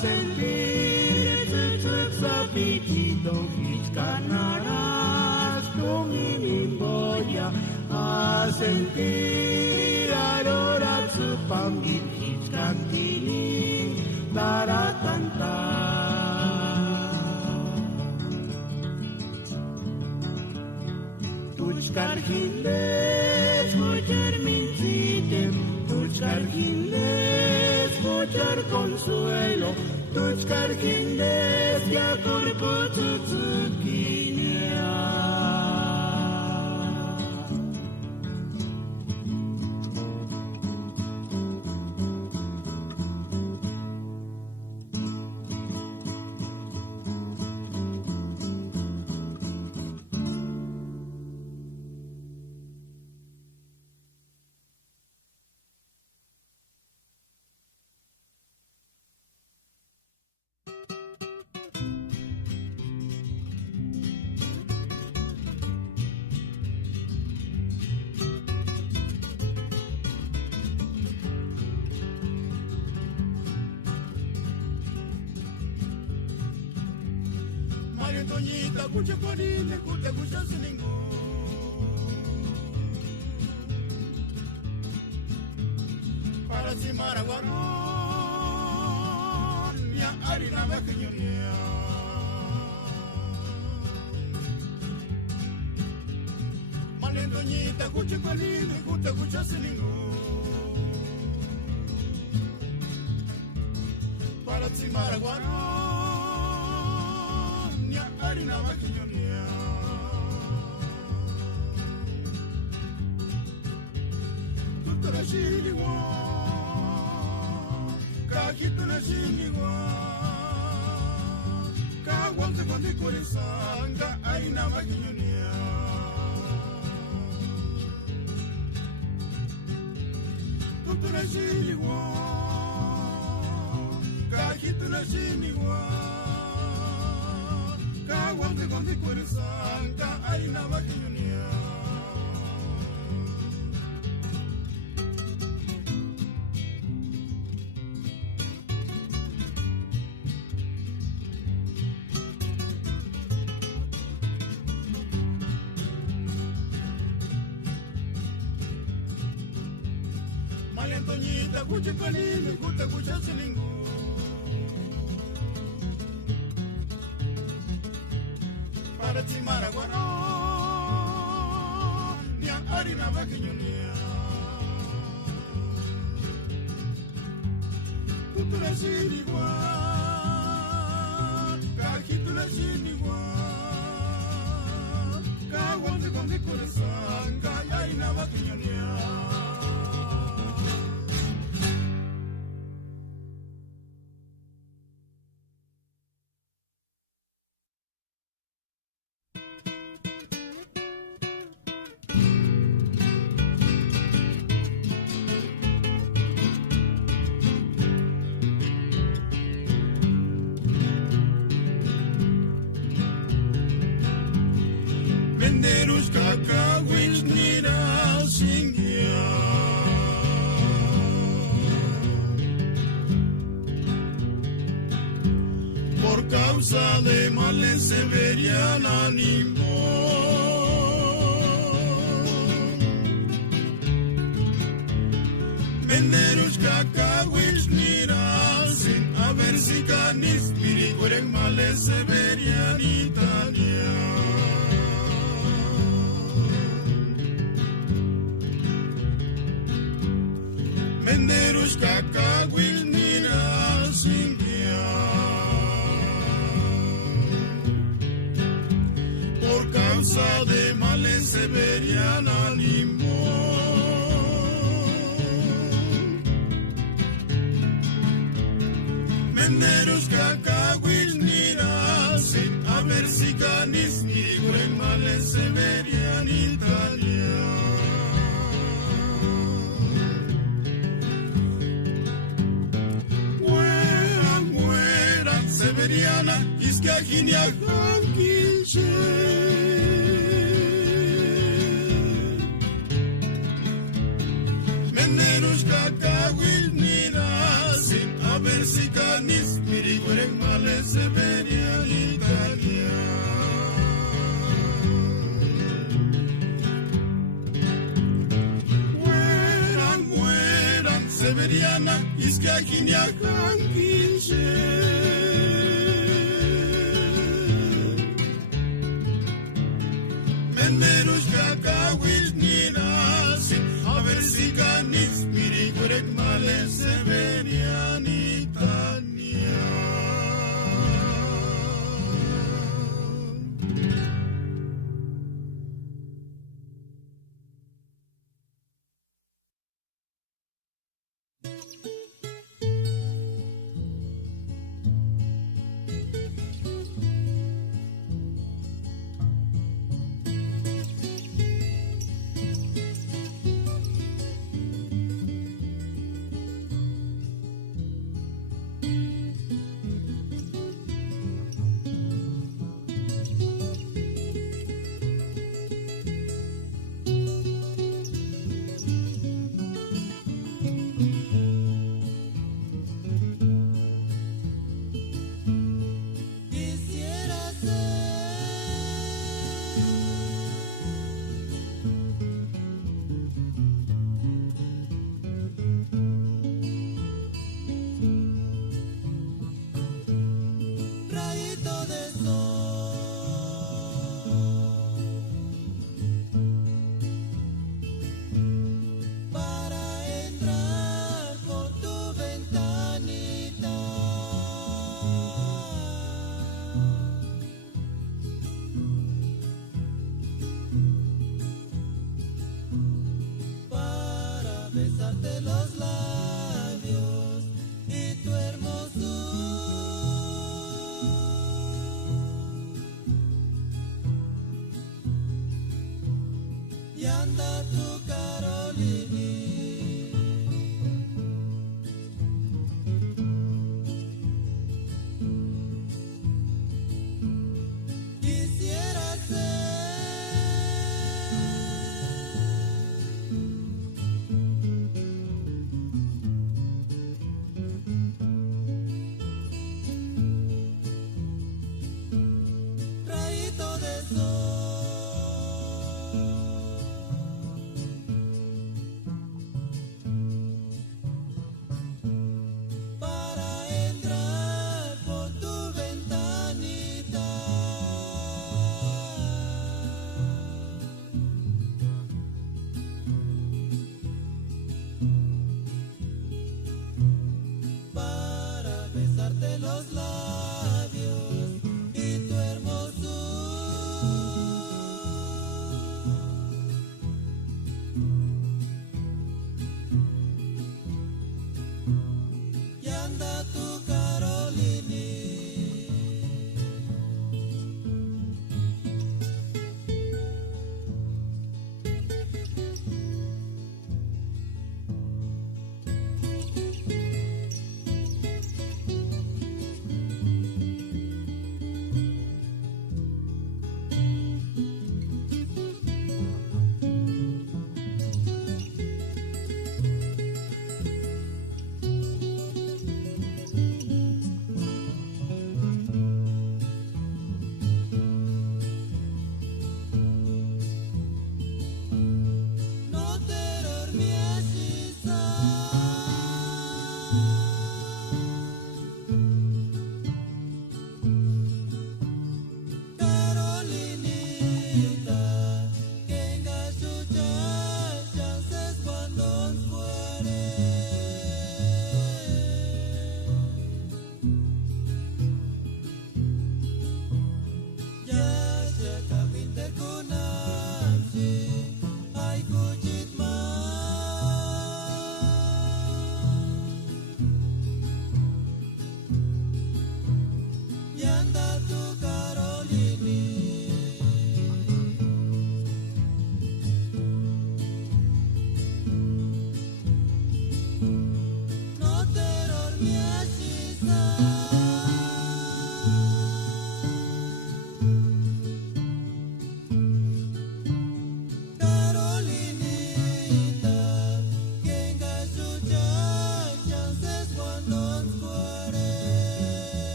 sentir sa pitito hichkanaras tumimimboya a sentir arorat su pambit hichkantini taratanta tuchkar hindes mujer mincitem tuchkar hindes mujer consuelo tuchkar hindes ya corpo tutsukinia Toñita, cucha corine, cucha cucha sin ningún. Para si maraguarón, ya harina vejeñonía. Male Toñita, cucha corine, cucha cucha sin ningún. Para si maraguarón. Harina maquillonia tutto la sciligua cachito la sciligua caguante quando cuore sanga harina maquillonia tutto la sciligua cachito la sciligua Kawante konde kurisanga aina wakinyunia Malentoñita kuche kanini kuta kucha silingu para ti maraguarón ni harina vaquiñonia tutto la sinigua cajito la sinigua caguante con de corazón harina vaquiñonia Venderos cacahuis nira singia por causa de males se verían ánimo Venderos cacahuis nira sin haber si canis piricueren males se verían Italia Venderos cacahuil nira singia por causa de males se verían ánimo Venderos cacahuil nira sin haber si canis ni en males se verían Italia Severiana, Iskahinia, Hankiche. Meneros cacahuil nira, sin haber si canis, miri Mariana, iskakinia kankinche. Meneros kakawis ninasi, a ver si ganis mirigurek males se venían Tania. Besarte los labios y tu hermosura y anda tu Carolini. Quisiera ser rayito de sol.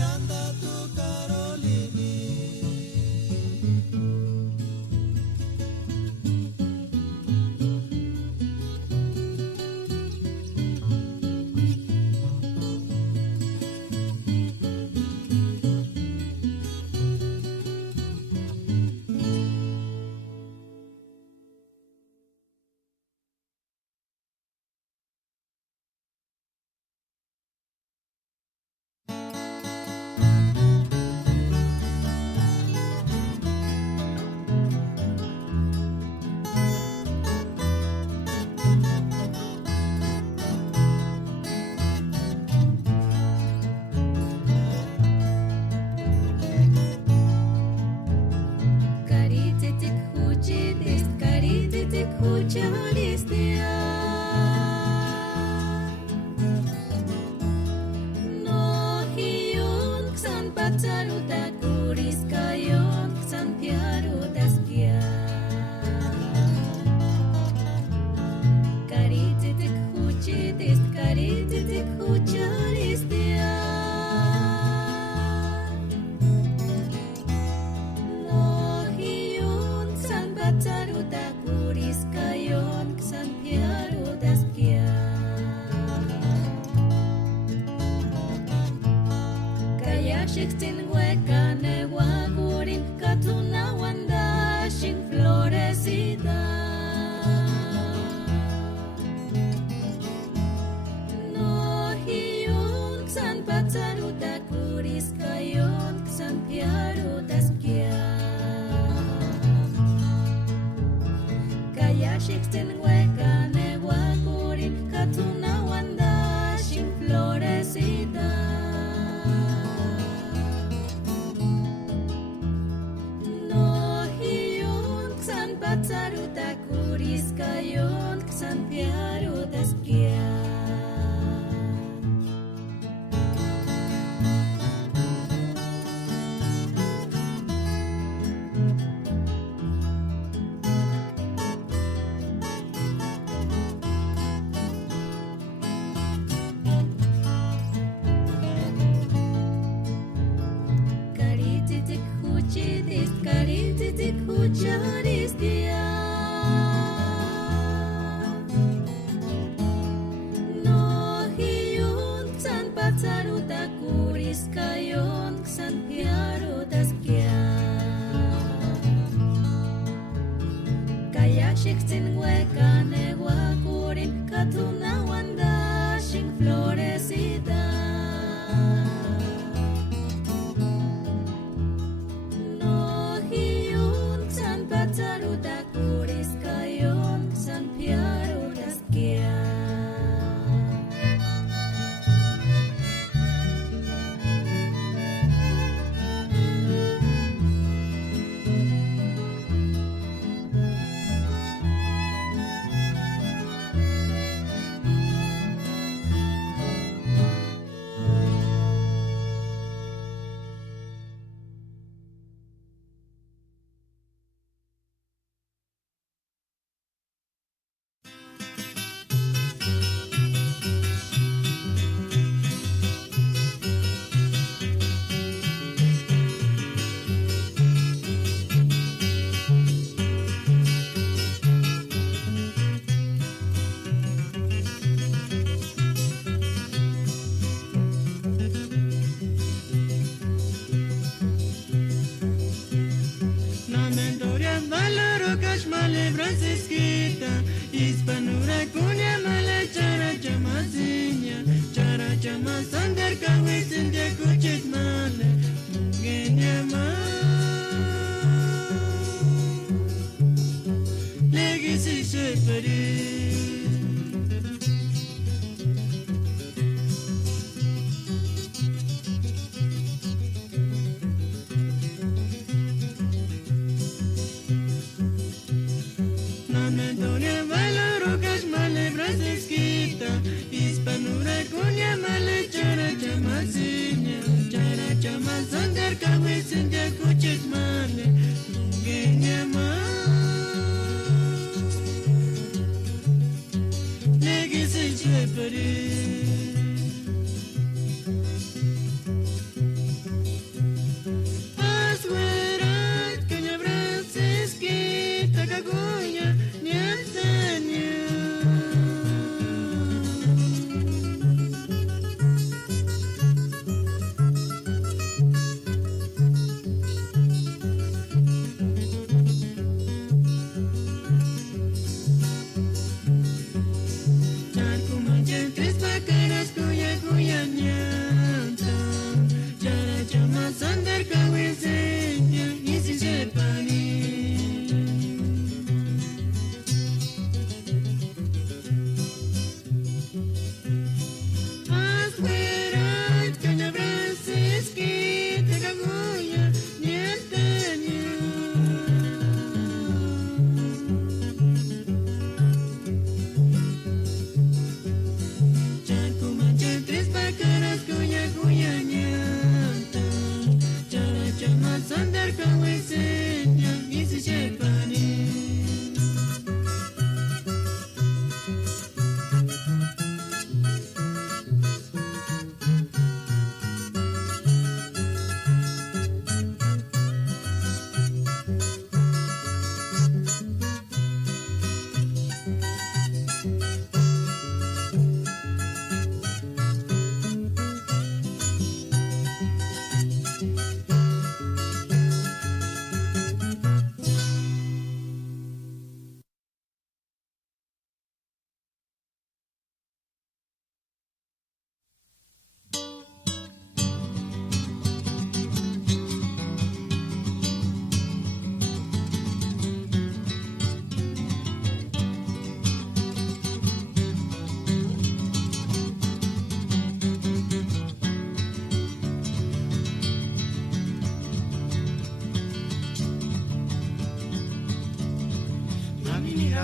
anda tu Carolini.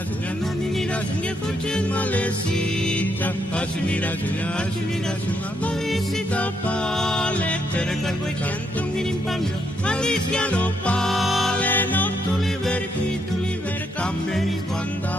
Juliana, Nina, Julia, Coches, Malecita, Asunira, Julia, Asunira, Malecita, Pale, Terengal, Canto, Minimpamio, Alicia, no Pale, no tu liber, Camberis, Guanda.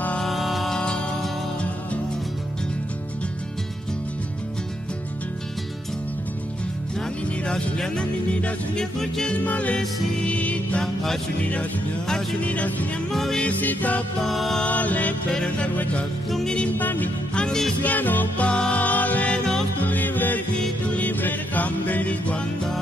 Juliana, Nina, Julia, Coches, Malecita, Asunira, Julia, Malecita, Pale, Terengal, Canto, Minimpamio, Alicia, no Pale, no tu liber, Camberis, Guanda.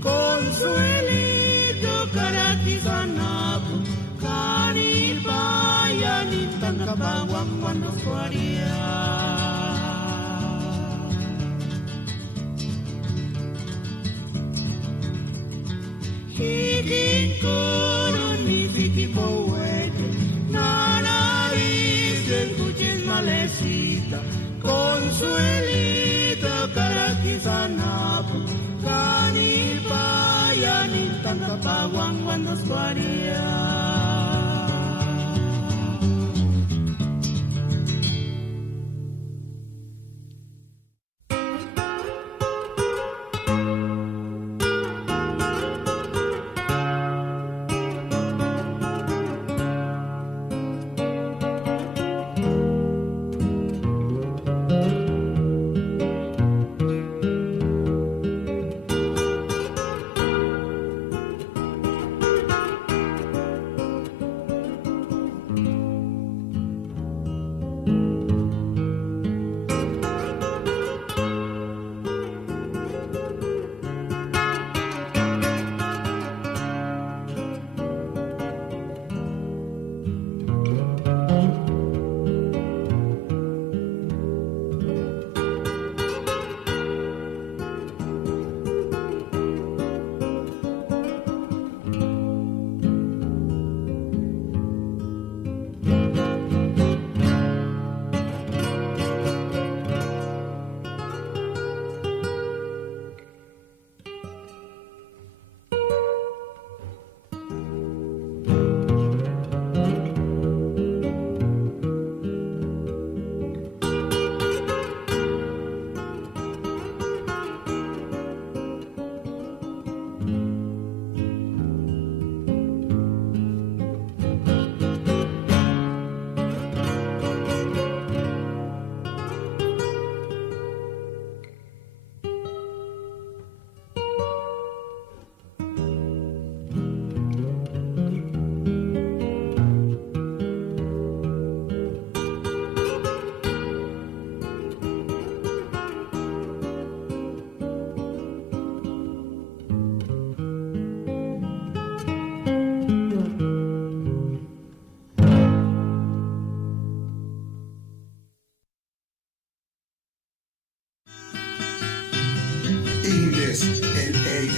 Consuelito, Caratizanapo, Canipaya, Nitangabaguan, cuando fuaría. Hikinkoro, Nifiki, Poete, Nariz, escuches Malecita, Consuelito, Caratizanapo, Canipaya, Nitangabaguan, cuando fuaría.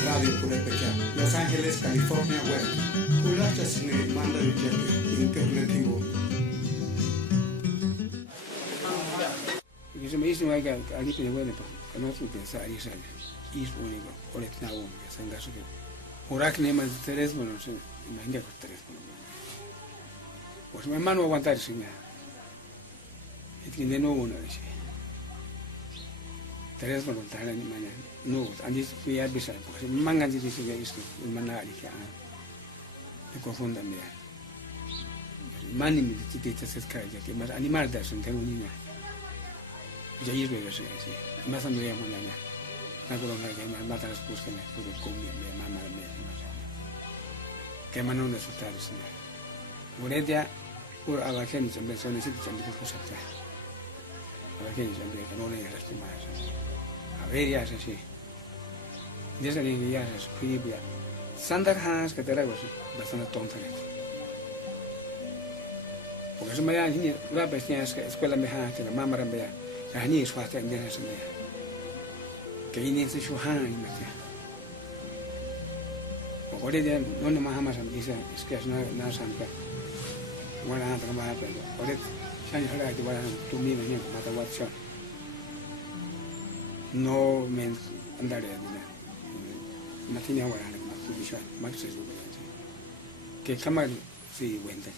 Radio Purépecha, Los Ángeles, California, Web. Kulacha sin manda de internetivo. Because me isn't like I get in the weather, and also the side is East Unigo, or it's now, and that's okay. Oracle as Teresmo, and I get Teresmo. Was my man one time singer? It can then no one. Teresmo, no, and this we had beside because Mangan is against Manari, the confunda me. Money meditates as cardiac, but animal doesn't tell me. Jay Vegas, Massamia Monana, Nagolanga, my mother's post and I put a comb and my mamma made Cameron as a Taris. Moredia or our Kennedy and Besson is and the Cosata. Our Kennedy and Bacon only has to match. Very as I say. This is an India as Quibia. Sandar Hans Cataragosi, but on a tontanet. Because my aunt, Rabbi Squella Mehat and Mamma Bear. And he is what I'm there as a man. Can you see Shuhan? What did one of Mahamas and is a scarce Nasan? Guarana trabaja pero por eso ya no era que guarana tú mismo ni mata guacho no me andaré no tiene guarana más tu visión más se sube que cámara sí cuenta.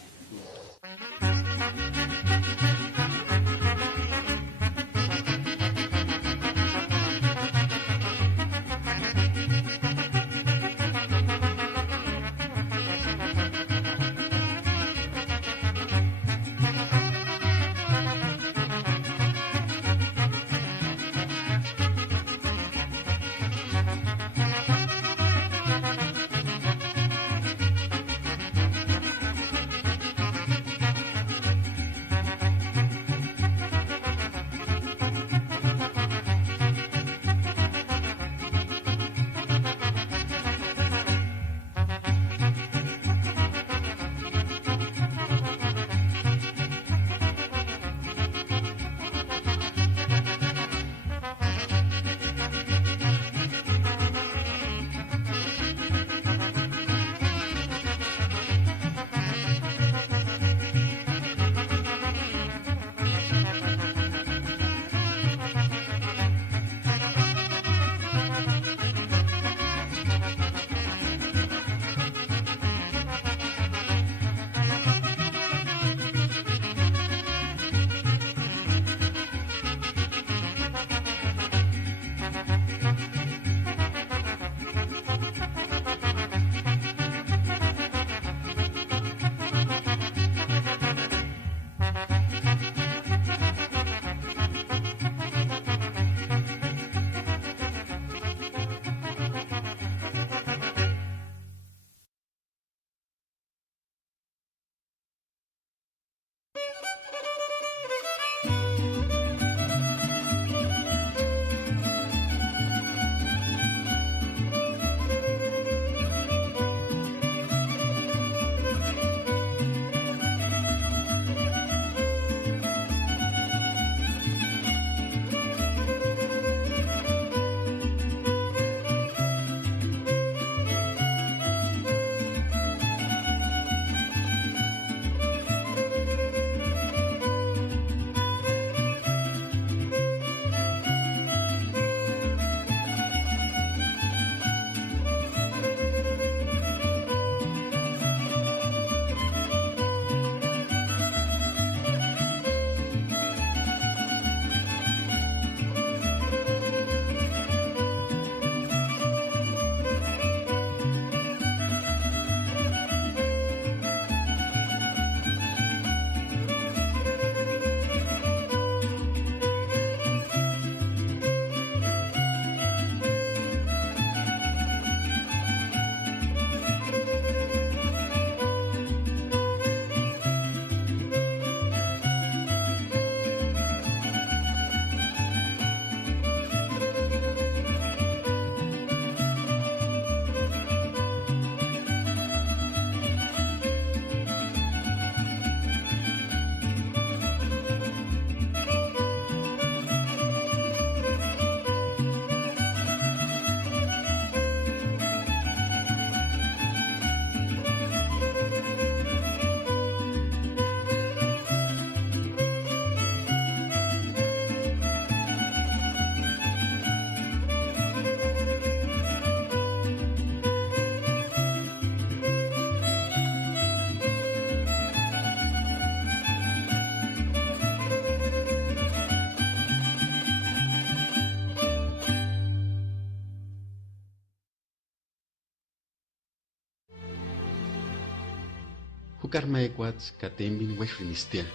Hukarmaekwats katembin wexrinistia,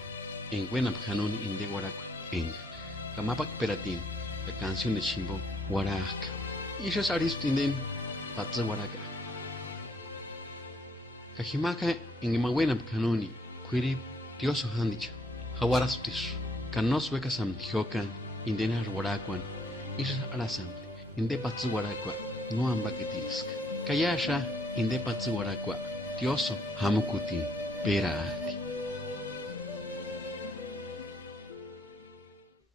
en Huenapjanon inde Guaraco, en Kamapak Peratin, la canción de Chimbo, Guarac. Ishas aristinden, Tatze Guaraca. Kajimaka en Imahuenapjanoni, Quiri, Tioso Handicha, Hawarastis, Kanos Wekasam Tiokan, Indenar Guaracuan, Ishas Arasam, Inde Patzu Guaracua, no Ambaketisk. Kayasha, Inde Patzu Guaracua, Tioso Hamukuti. Perati.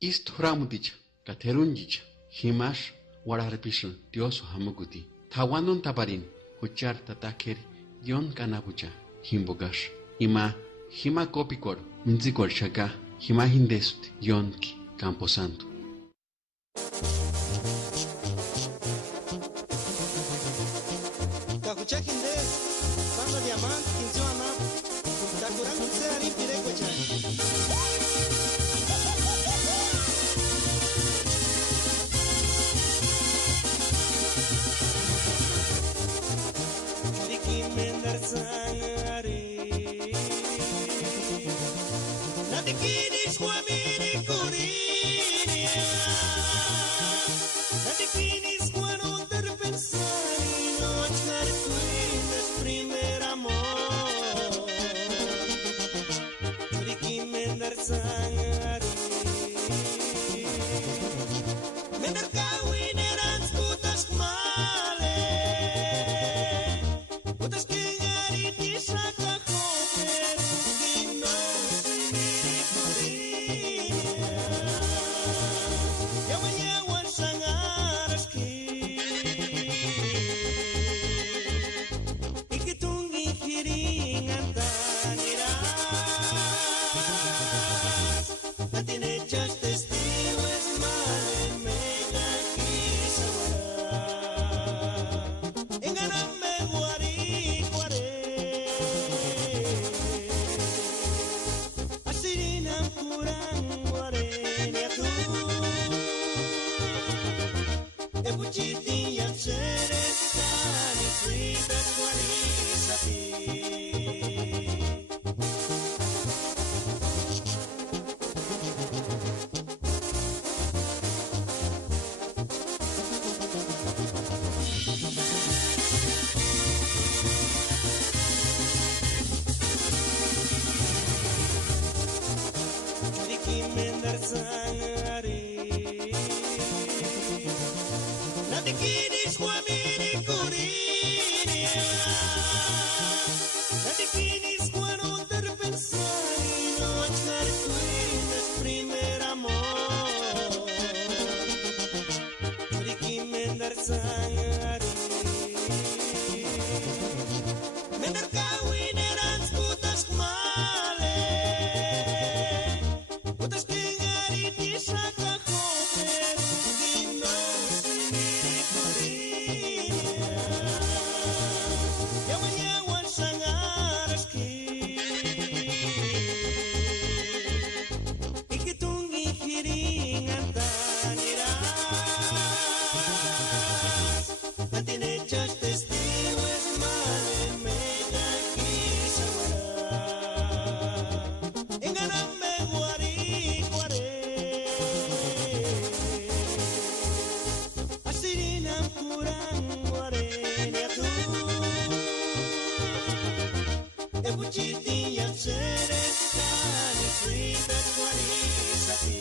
Ist Hramuticha, Katerunjicha, Himash, Wararpishan, Dioso Hamukuti, Tawanon Taparin, Huchar Tatakeri, Yon Kanabucha, Himbogash, Ima, Hima Copicuar, Minzicuar Shaka, Hima Hindest, Yonki, Camposanto. Kakuchakindes, Bando Diamante, Quinzuana, Takuran Kutsari Pirekocha. Diki Mendarsangare, Nadikini Swamini Kurinia, Nadikini Squano Terpensari, Nochar Queen, primer amor. Diki Mendarsangare, Mendarkawin eran putas male, putas que ngari di saka koper, gino sendiri kurinya. Yawan-yawan sangareski, ikitungi hiringan taniras, natine just testigos male mega kisawara. Enganame guari guare, asirinam kurang guare niatu. Ebuchiti yang seres kani fritas guari sapi. Diki Mendarsangare, Nadikini Swamini Kurinia, Nadikini Squano Terpensari, Nochar Queen, primer amor. Diki Mendarsangare, Mendarkawin eran putas male, putas que ngari di saka koper, gino sendiri kurinya. Yawan-yawan sangareski, ikitungi hiringan taniras, natine just testigos male mega kisawara. Enganame guari guare, asirinam kurang guare niatu. Ebuchiti yang seres kani fritas guari sapi.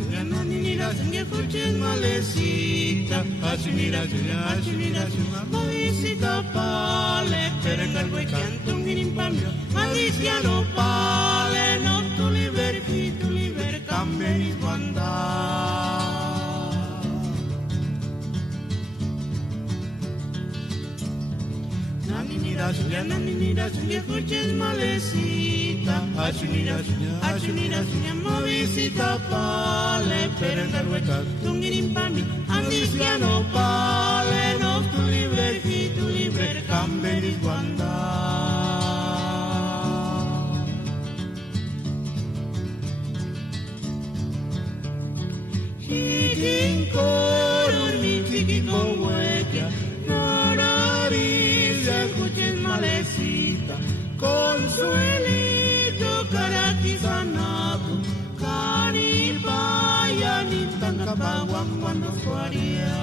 naniniras, que escuches malecita, asuniras, malicita pale, pero el güey canto un girimpambio, malicia no pale, no tu liber, camberis guanda. Naniniras, que escuches malecita, asuniras, malicita pale, pero el güey canto un girimpambio, malicia no pale, no tu liber, camberis guanda. Consuelito caratizanapu, canipaya ni tancapaguan cuando suaría.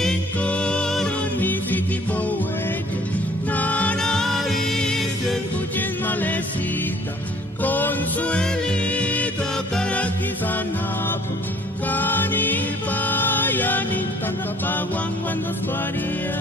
Hikinkoron mi fikipohueque, nariz escuches malecita, consuelito caratizanapu, canipaya ni tancapaguan cuando suaría.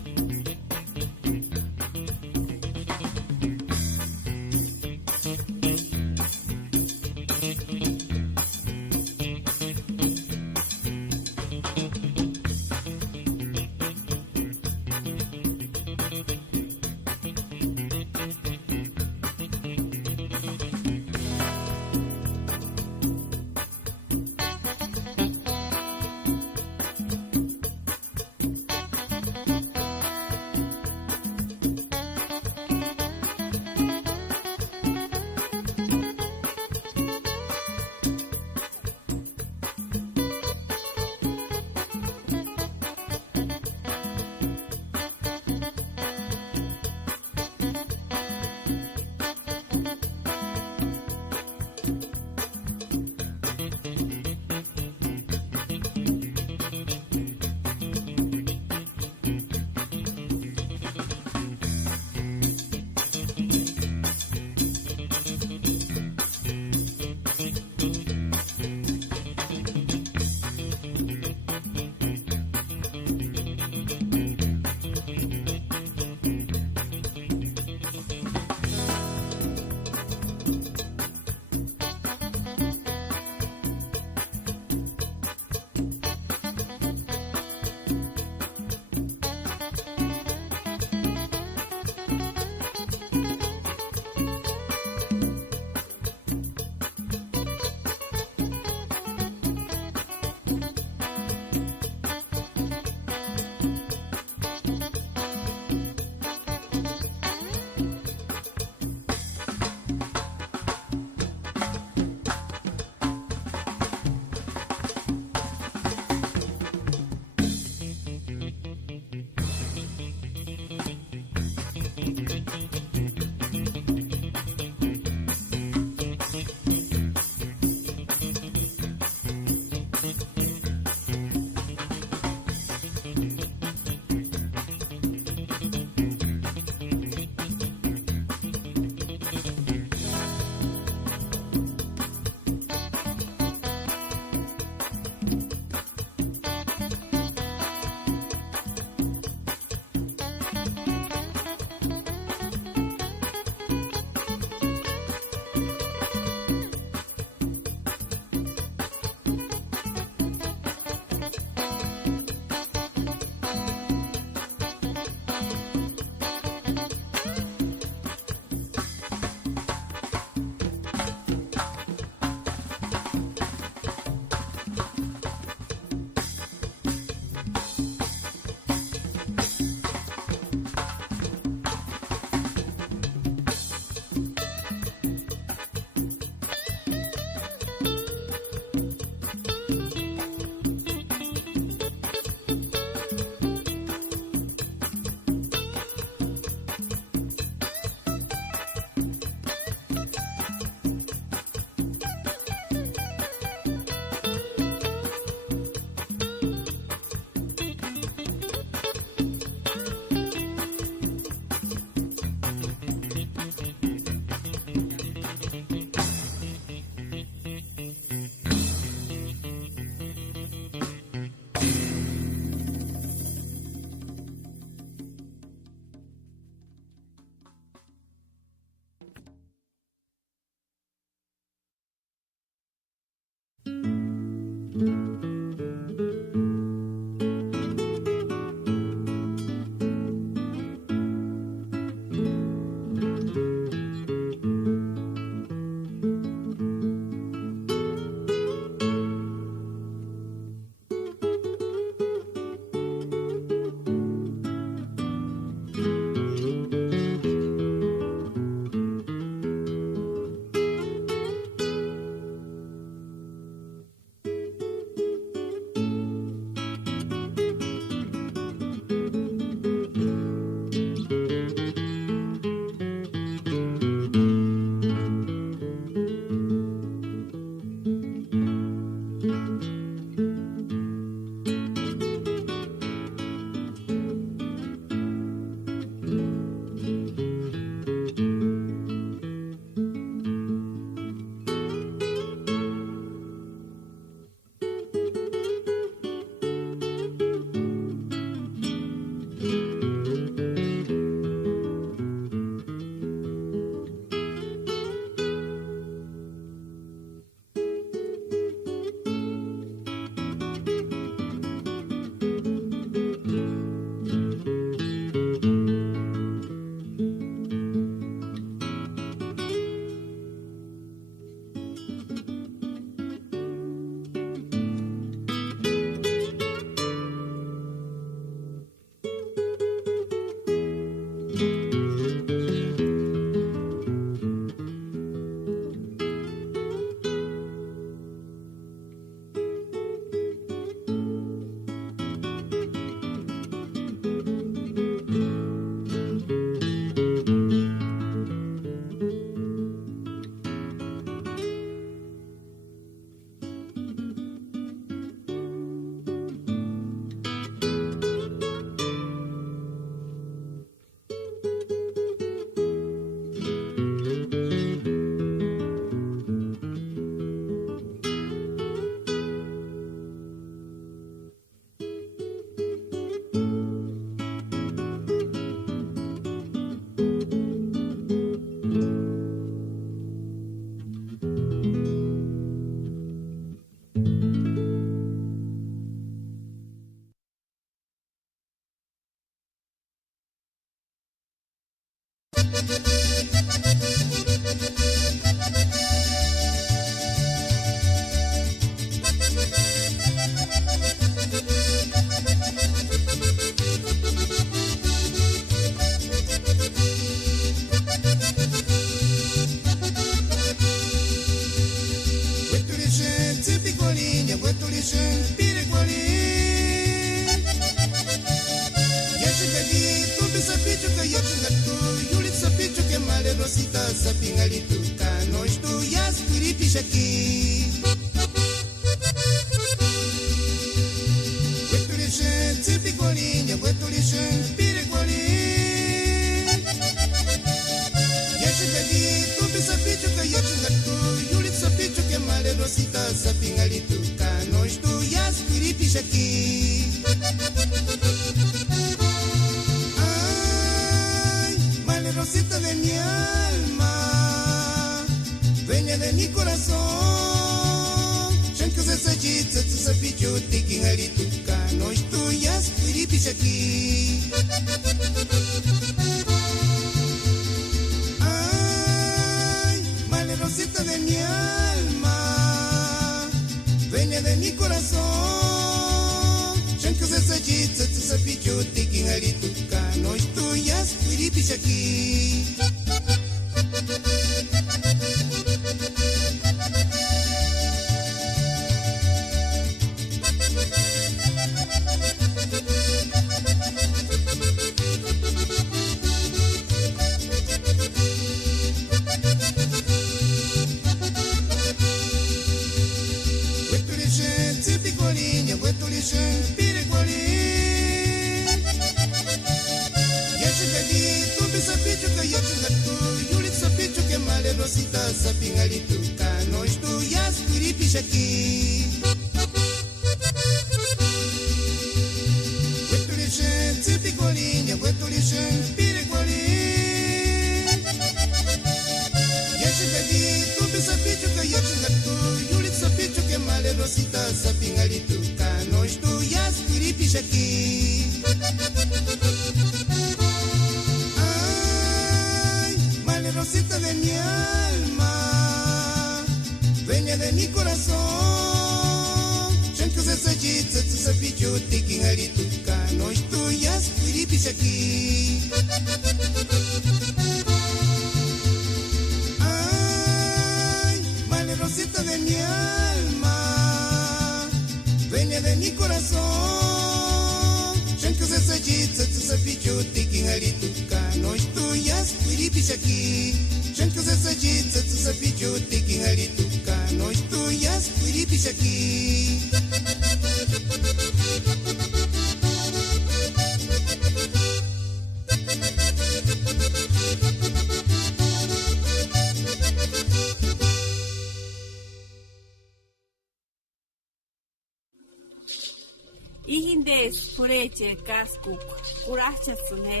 Ihindes pureche kaskuk kurachasune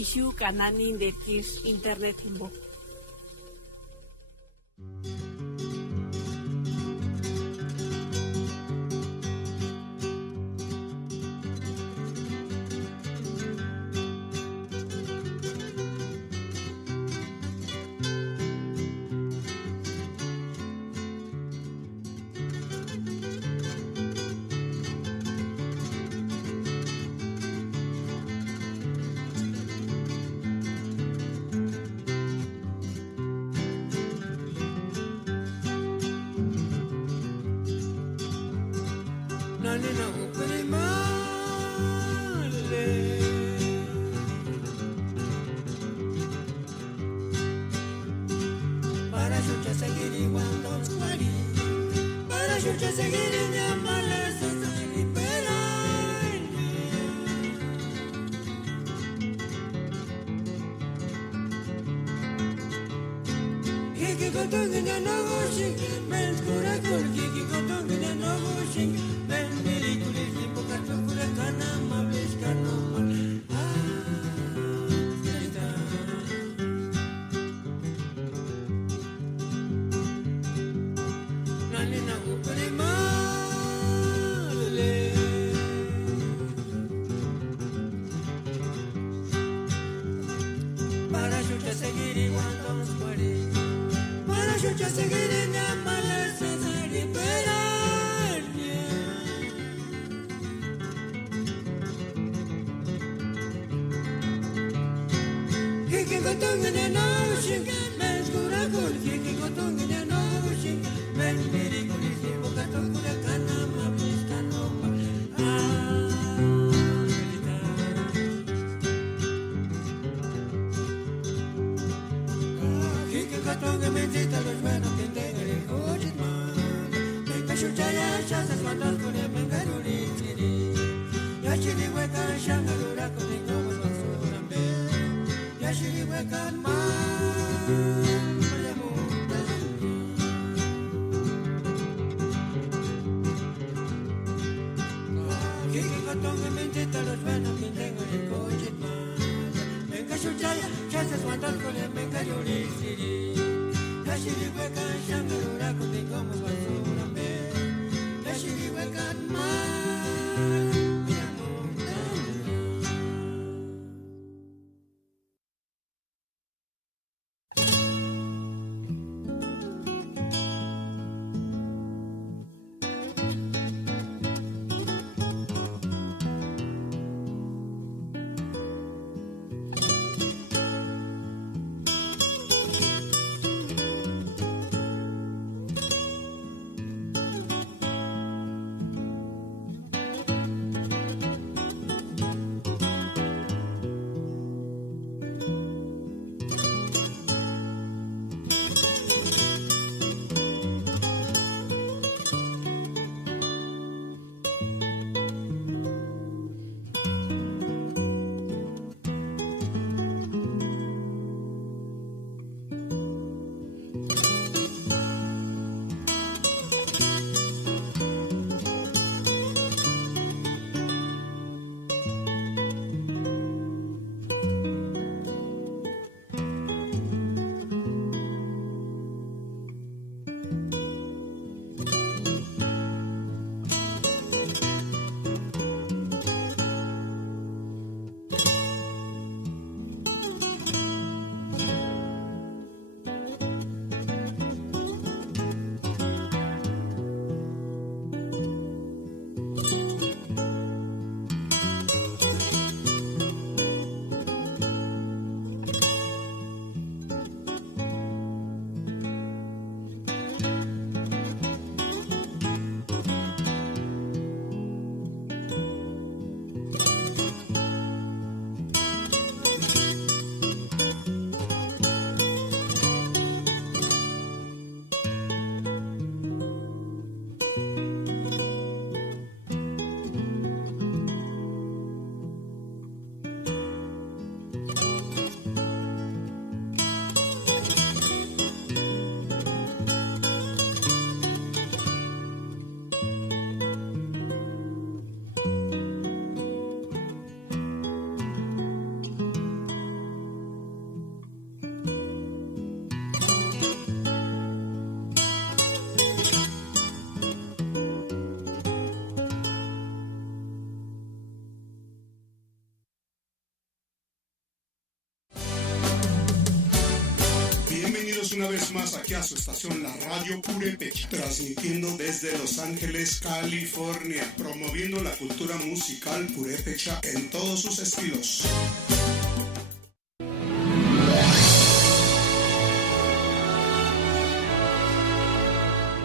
ishu kananin de tir internet himbo. ya seguiré en amaleza de perania. Kiki gotong in an ocean, men's gura gul, kiki gotong in an ocean, men's miri gulisi, bukatong gura kanama, piskanoma. Katonga mentita los buenos que tengan el coche man. Venga chuchaya chasas cuando con el mengaruri chiri. Ya chiri huecan shangarura con el como basura me. Ya chiri huecan man. Kiki katonga mentita los buenos que tengan el coche man. Venga chuchaya chasas cuando con el mengaruri chiri. Shiri wekan shangarura kundi como basura me. La shiri wekan man mi una vez más aquí a su estación, la Radio Purépecha, transmitiendo desde Los Ángeles, California, promoviendo la cultura musical purépecha en todos sus estilos.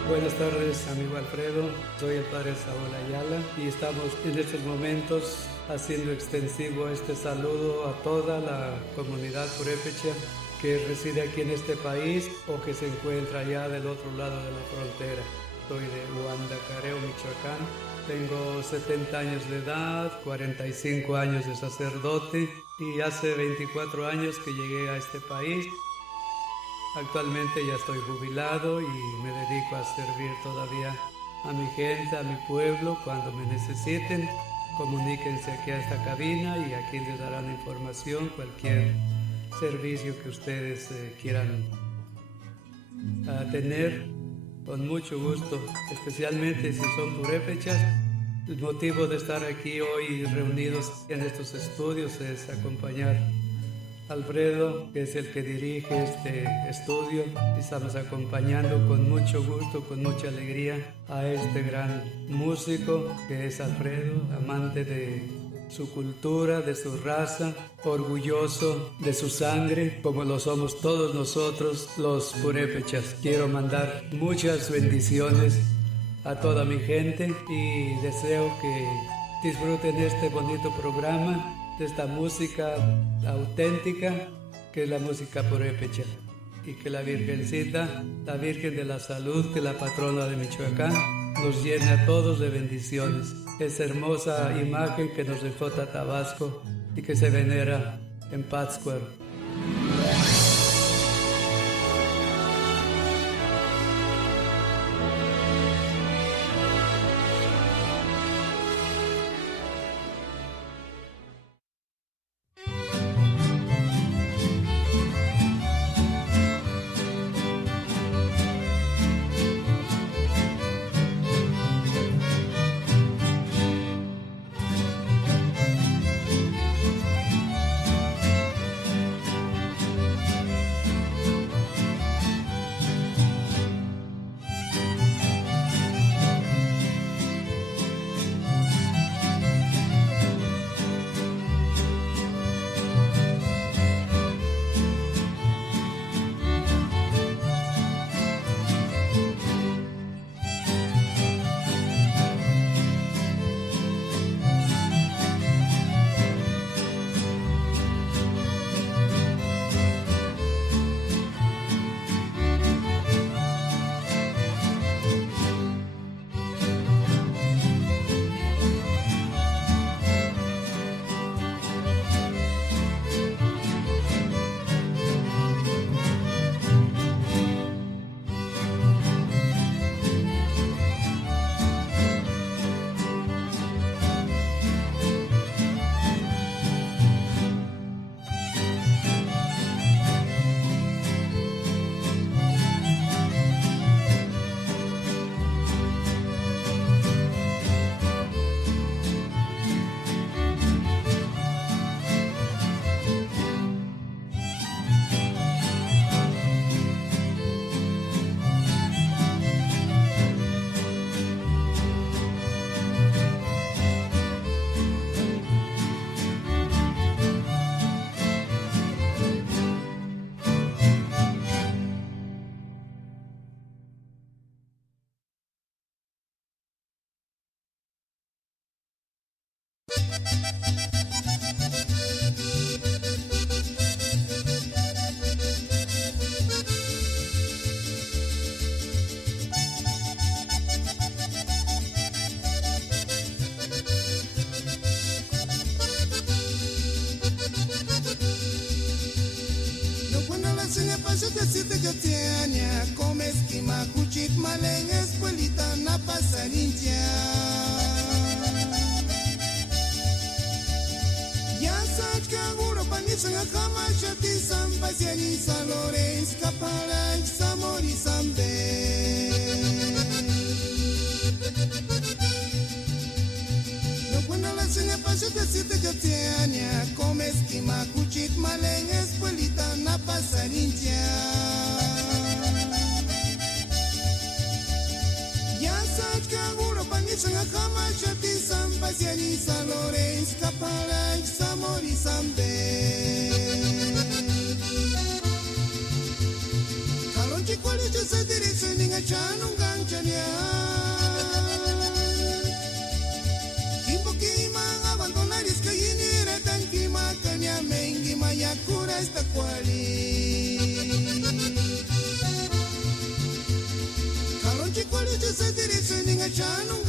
Buenas tardes, amigo Alfredo. Soy el padre Saúl Ayala y estamos en estos momentos haciendo extensivo este saludo a toda la comunidad purépecha que reside aquí en este país o que se encuentra allá del otro lado de la frontera. Soy de Huandacareo, Michoacán. Tengo 70 años de edad, 45 años de sacerdote y hace 24 años que llegué a este país. Actualmente ya estoy jubilado y me dedico a servir todavía a mi gente, a mi pueblo. Cuando me necesiten, comuníquense aquí a esta cabina y aquí les darán información, cualquier servicio que ustedes quieran tener, con mucho gusto, especialmente si son purépechas. El motivo de estar aquí hoy reunidos en estos estudios es acompañar Alfredo, que es el que dirige este estudio. Estamos acompañando con mucho gusto, con mucha alegría a este gran músico que es Alfredo, amante de su cultura, de su raza, orgulloso de su sangre, como lo somos todos nosotros los purépechas. Quiero mandar muchas bendiciones a toda mi gente y deseo que disfruten este bonito programa, de esta música auténtica que es la música purépecha, y que la Virgencita, la Virgen de la Salud, que es la patrona de Michoacán, nos llene a todos de bendiciones. Esa hermosa imagen que nos dejó Tabasco y que se venera en Pátzcuaro. Comes quima cuchit malen escuelita na pasarincha. Ya sach kaguro panisan a kama shati sampasiani salores kapara samori sambe. No buena la seña pasete siete gatiania. Comes quima cuchit malen escuelita na pasarincha. Sanga kama shati sampasiani salores kapara samori sambe. Kalonchi kwali chese direction inga chanung gangchania. Kimbo kima abandonar iska yini retan kima kanya mengi mayakura esta kwali. Kalonchi kwali chese direction inga chanung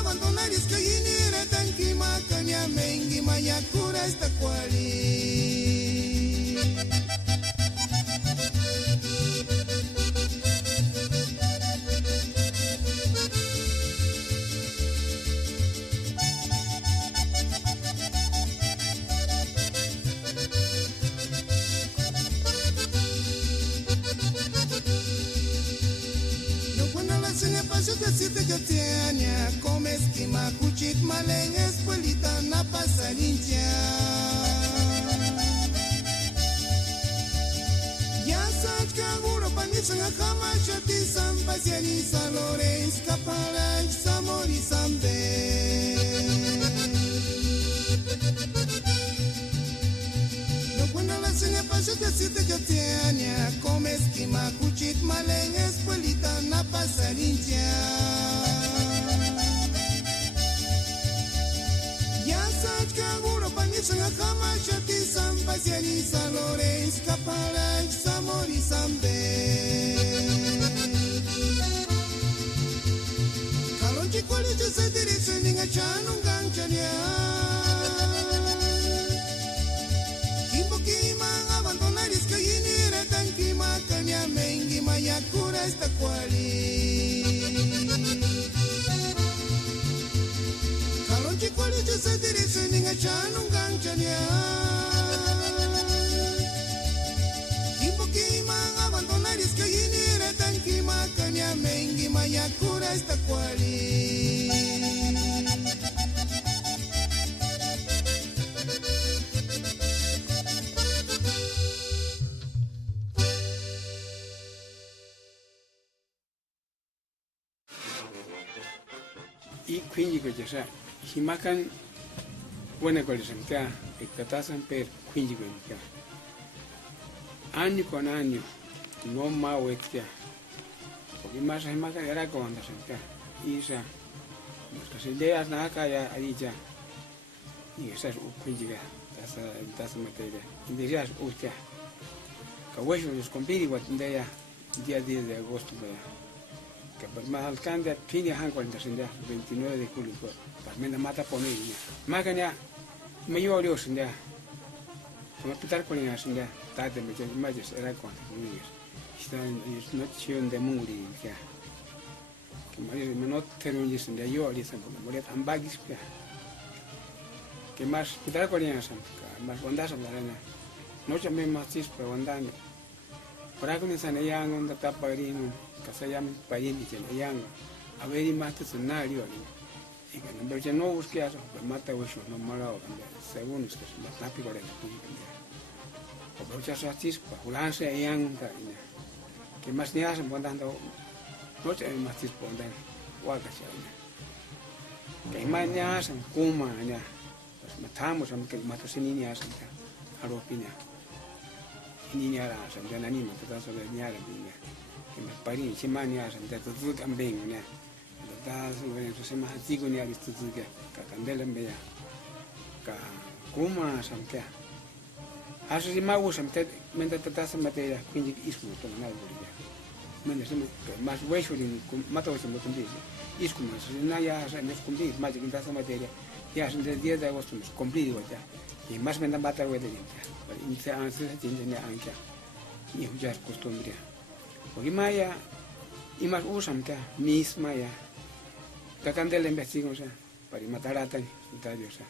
abandonar es que yinira tan kima kanya mengi mayakura esta kwali. No buena la seña paso decirte que tiene, come esquima, cuchit, malen, escuelita, na pasarincha. Ya sabes que aguro panisa, jamás ya te san, pasianiza, Lorenz, capara, samor y sambe. No paso decirte que tiene, come esquima, cuchit, malen, escuelita, na pasarincha. Ya sabes que aguro panisa, jamás ya te san, pasianiza, Lorenz, capara, samor y sambe. Calon chicuali yo se derecho en ninga chan un gancharia. Mengi mayakura esta kwali Kalon chikwali yo se derecho ninga chanung gangchania Kimbo kimang abandonar es que yinira tan kimakanya mengi mayakura esta kwali y quindi cosa himakan buena cosa que ekatasan per quindi que año con año no más wexia porque más himakan era con anda que isa nuestras ideas na acá ya ahí y esas quindi que tasa materia ideas usted que hueso los compiri guatindea día 10 de agosto que pues más alcalde tiene han cuando se 29 de julio para me mata poner más que ya me yo Dios ya como pitar con ella sin ya tarde me tiene más era con niños están es noche de muri ya que me no termino sin ya yo le san como le tan bagis que más pitar con ella más bondas la arena noche me más chispa bondando por ahí comienzan allá en donde está padrino que se llama país y allá a ver y más escenario y que no pero no busque eso pues mata eso no malo según es que se más rápido de la tuya o pero ya se chispa ulanse allá que más ni hacen bondando noche más chispa bondando guaca que mañana hacen kuma allá pues matamos a que matos en niñas a lo opina niña la se me anima todo eso de niña que me parí chimania se me todo también ne da se me hatigo ne ali todo que candela me ya ka kuma se me hace si mago se me tata se materia quindi ismo to na bolivia me se me más hueso ni mato se me dice ismo se na ya se me cumplir más que tata materia ya es el 10 de agosto me cumplir ya y más me dan bata de limpia iniciar antes de ya ancha y ya es costumbre porque maya y más usan que misma ya que candela investigo sea para matar a tan itadio sea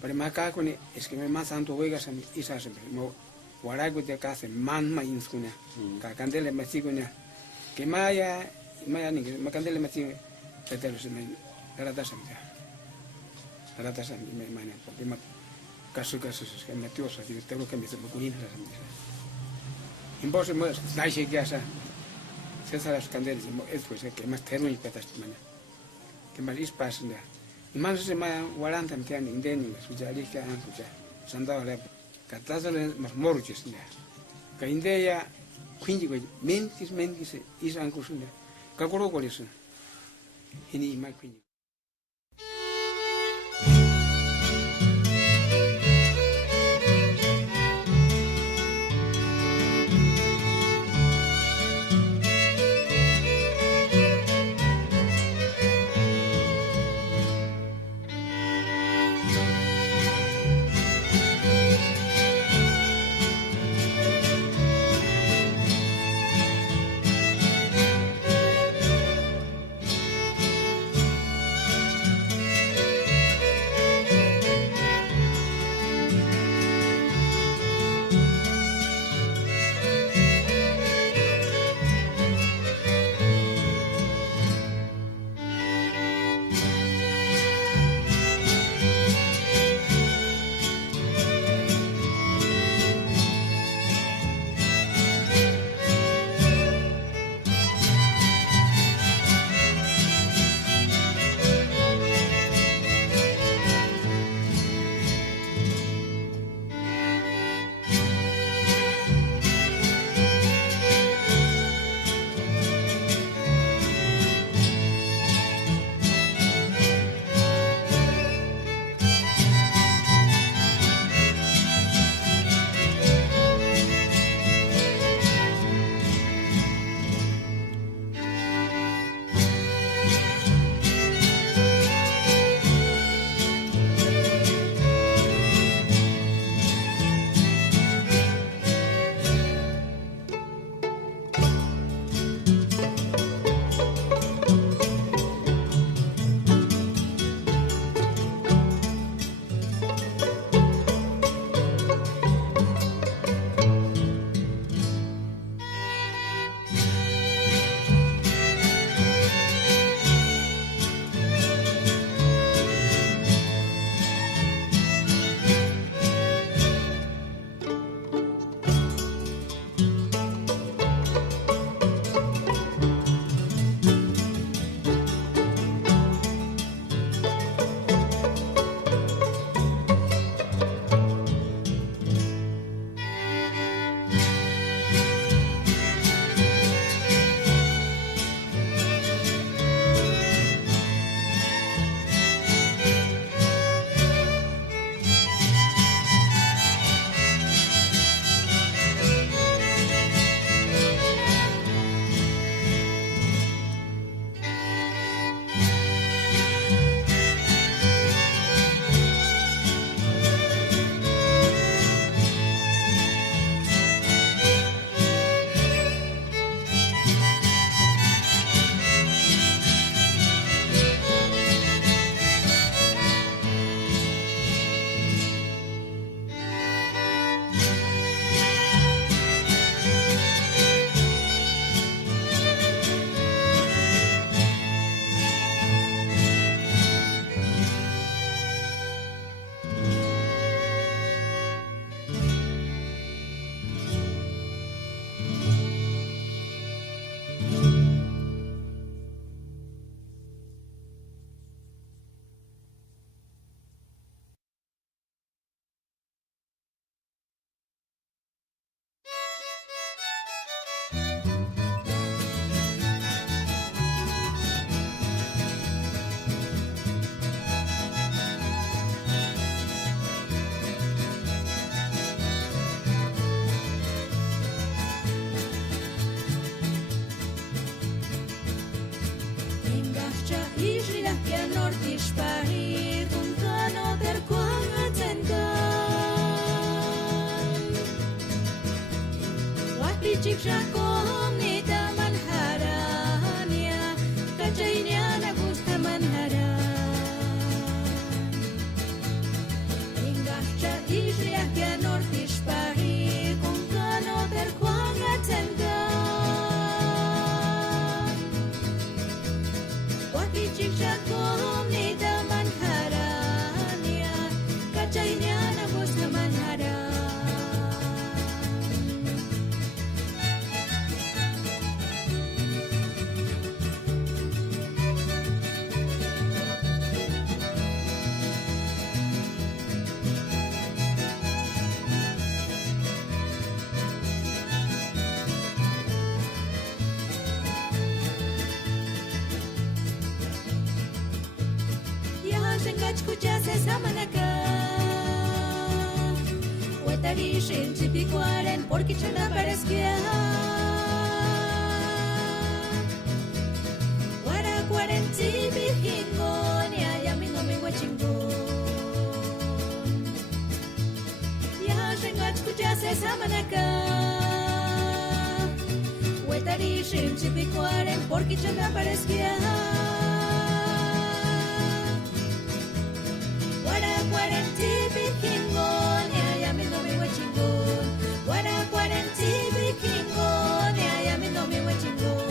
para matar con es que me más santo vegas y se hace mo guarago de casa man ma inscuna que candela investigo ya que maya ni que candela investigo te lo se me rata me mane porque caso es que metió así tengo que me se me ocurrió en vos hemos la llega esa se las candelas es pues que más terno y patas mañana que más es pasando y más se me guardan que han indeni su ya le que han ya sandaba la catasa más morches ya que indea quindi mentis is anche su que coro con eso y ni más quindi que nortish parir un cano der kwang atengan Wapi chik shakom ni taman harania Kachainya na gusta manharan Ingahcha ishriah que nortish parir un cano der kwang atengan Wapi chik shakom ni taman harania Kachainya na gusta manharan Escuchas esa manaca Huetari shinchi pikuaren Porque chana parezkia Guara cuarenti bijingon Y ayamingo mi huachingon Ya shenga escuchas esa manaca Huetari shinchi pikuaren Porque chana parezkia Guarenti bikingon, ya mi no mi wachingon. Guarenti bikingon, ya mi no mi wachingon.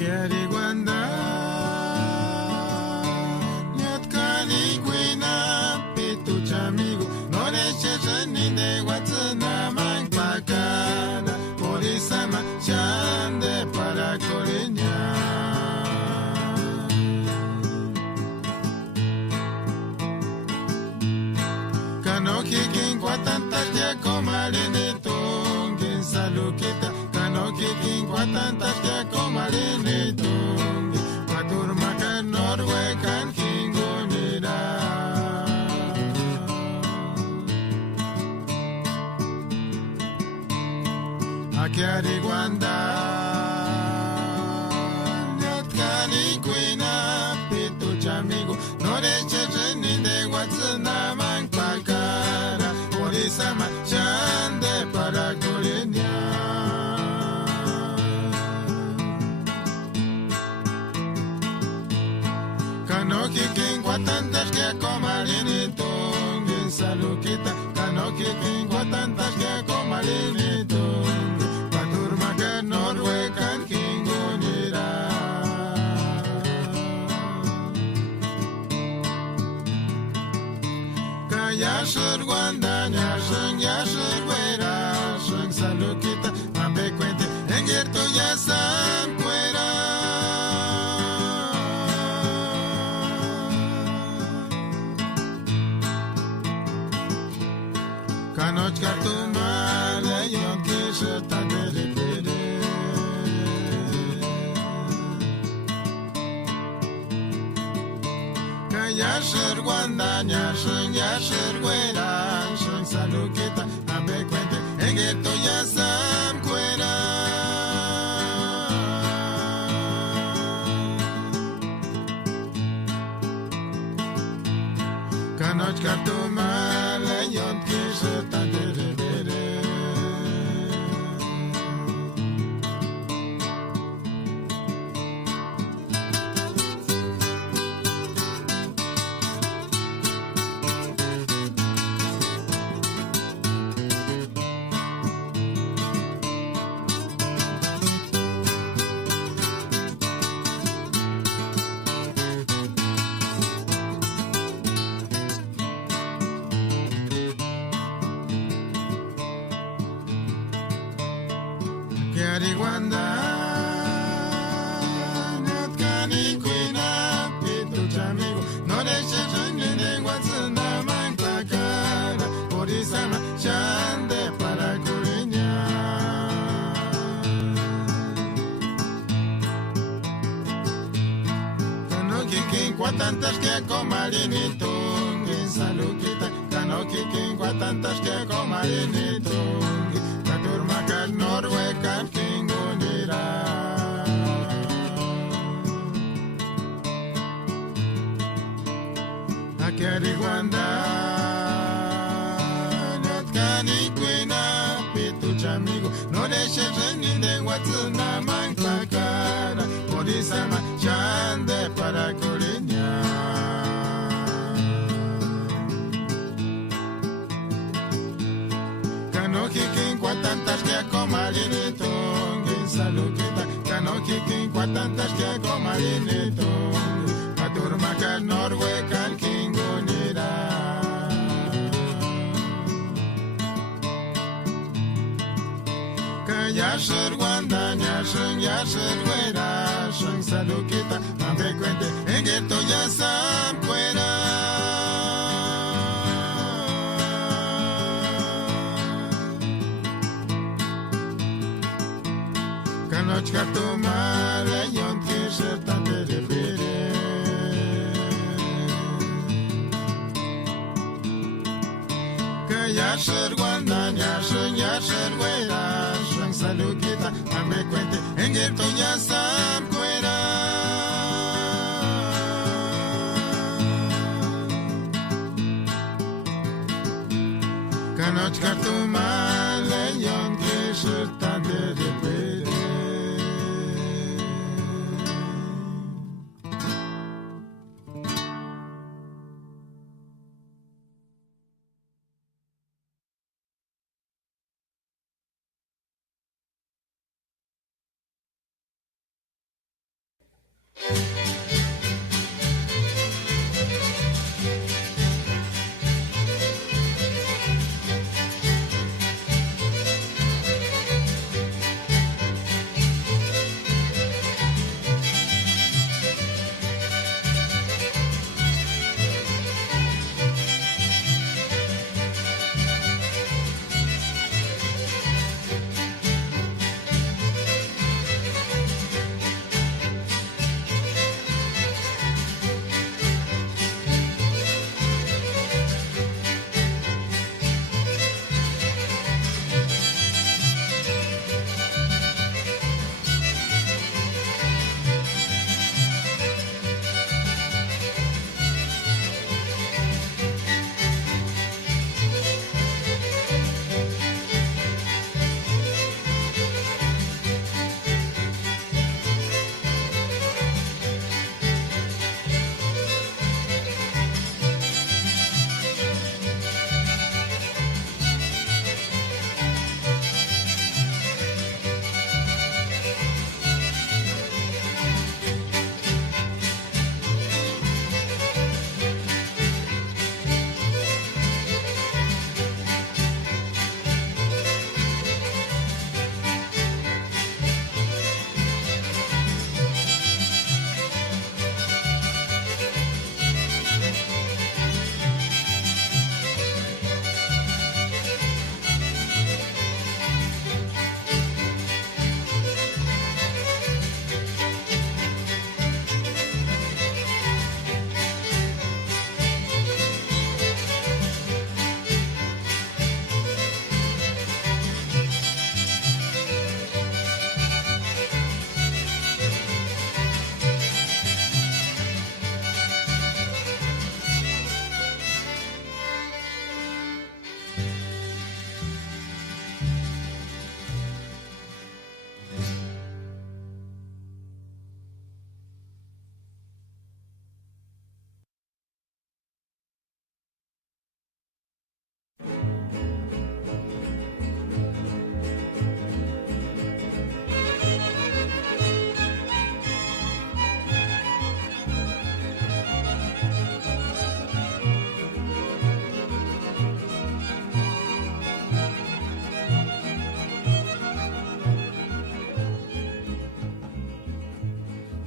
Kiariguanda Nyatkani Quina Pitu Chamigo Noreche Ninde Watsuna Mangpakana Polisama Chande para Coriña Kanoki Kingwa Tanta Yacomarine Tungin Salukita Kanoki Kingwa Tanta Yacomarine Tungin Paturmaka Norway Kan Kingunira Akiariguanda Nyatkani Quina Pitu Chamigo Noreche Ninde Watsuna Mangpakara Polisama Chande para Coriña Kanoki Kingwa Tantas que Comarini Tungin Salukita Kanoki Kingwa Tantas que Comarini Tungin Paturmaka Norway Kan Kingunira Kayashur Wanda Nyashun Yashur Wera Shun Salukita Ambe Cuente Engirto Yasam Cuera Kanoch Kartumba Leyon Kisha Tadere Pere Kayashur Wanda Nyashun Yashur Wera Shun Salukita Ambe Cuente Engirto Yasam Cuera Kanoch Kartumba Leyon Kisha Tadere Pere Kiariguanda Nyatkani Quina Pitu Chamigo Noreche Ninde Watsuna Mangpakara Polisama Chande para Coriña Kanoki Kingwa Tantas que Comarini Tungin Salukita Kanoki Kingwa Tantas que Comarini Tungin Paturmaka Norway Kan Kingunira Akiariguanda Nyatkani Quina Pitu Chamigo Noreche Ninde Watsuna Mangpakara Polisama Chande para Coriña Kanoki Kingwa Tantas que Comarini Tungin Salukita Kanoki Kingwa Tantas que Comarini Tungin Paturmaka Norway Kan Kingunira Kayashur Wanda Nyashun Yashur Wera Shun Salukita Ambe Cuente Engirto Yasam Cuera Kanoch Kartumba Leyon Kisha Tadere Pere Kayashur Wanda Nyashun Yashur Wera Shun Salukita Ambe Cuente Engirto Yasam Cuera Kanoch Kartumba Leyon Kisha Tadere Pere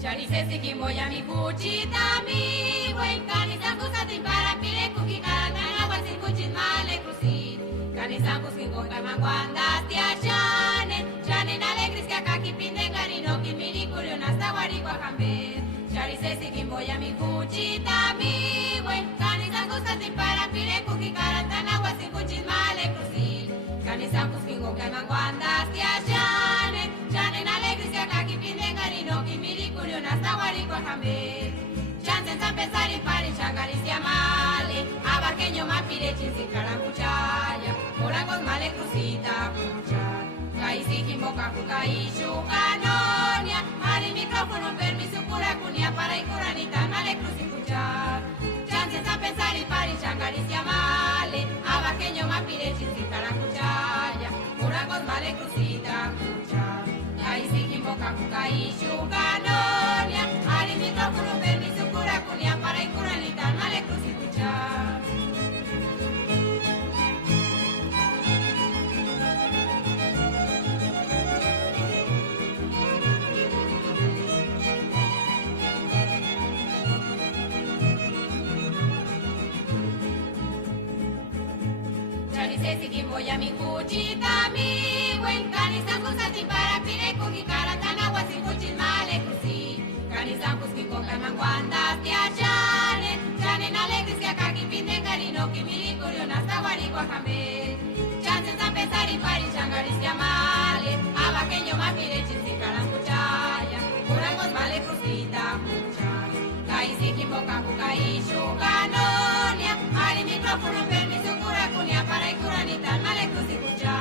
Charisesi kimboya mikuchita mi buen kanisa kusati para pire kukikana na wasi kuchin male cruci kanisa kuskingo kama kwanda tia chane na alegris que acá kipinde garino kimiri kulio na sawari kwa kambe Charisesi kimboya mikuchita mi buen kanisa kusati para pire kukikana na wasi kuchin male cruci kanisa kuskingo kama kwanda tia chane na alegris que acá kipinde garino kimiri kulio na sawari kwa kambe chances a pensar y para changaricia male abaqueño mapire chinsi caracuchaya morangos male crucita cucha kaisi kimboka kukai chukanonia ari micrófono permiso cura cunia para icuranita male cruci cucha chances a pensar y para changaricia male abaqueño mapire chinsi caracuchaya morangos male crucita cucha kaisi kimboka kukai chukanonia ari micrófono permiso cura cunia para icuranita male cruci cucha Charisesi kimboya mikuchita mi buen kanisa kusati para pire kukikarantana wasi kuchis male cruci kanisa kuskiko kamangwanda tia chane na alegris que acá kipinde garino kimiri kulio na sawari kwa kambe chances a pensar y pari changariskia male abaqueño mapire chinsi karankuchaya kurangos male crucita kucha kaisi kimboka kukai chukanonia ari micrófono permiso cura kunia para ikuranita male cruci kucha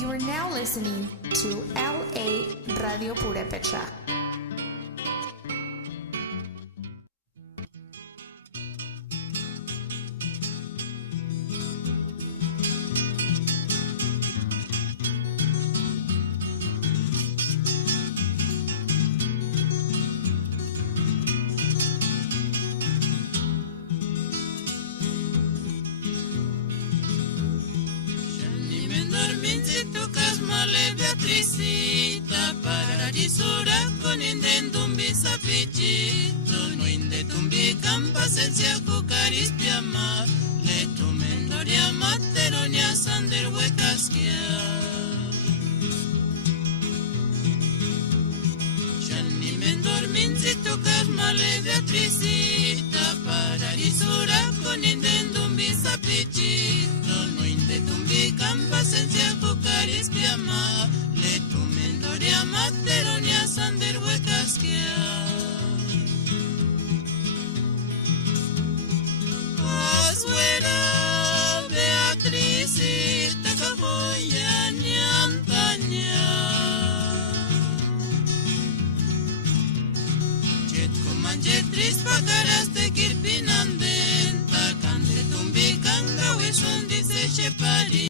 You are now listening to LA Radio Purepecha. Beatricita para disura con indendumbi sapichito no indetumbi campasencia cucaris piama le tumendoria materonia sander huecasquia Shani mendormincito casmale Beatricita para disura con indendumbi sapichito no indetumbi campasencia cucaris piama Materonia sander huecasquia Azuera Beatricita cajoya niantaña Jet comanjetris pacaras de kirpinandenta Cante tumbi canga hueson dice chepari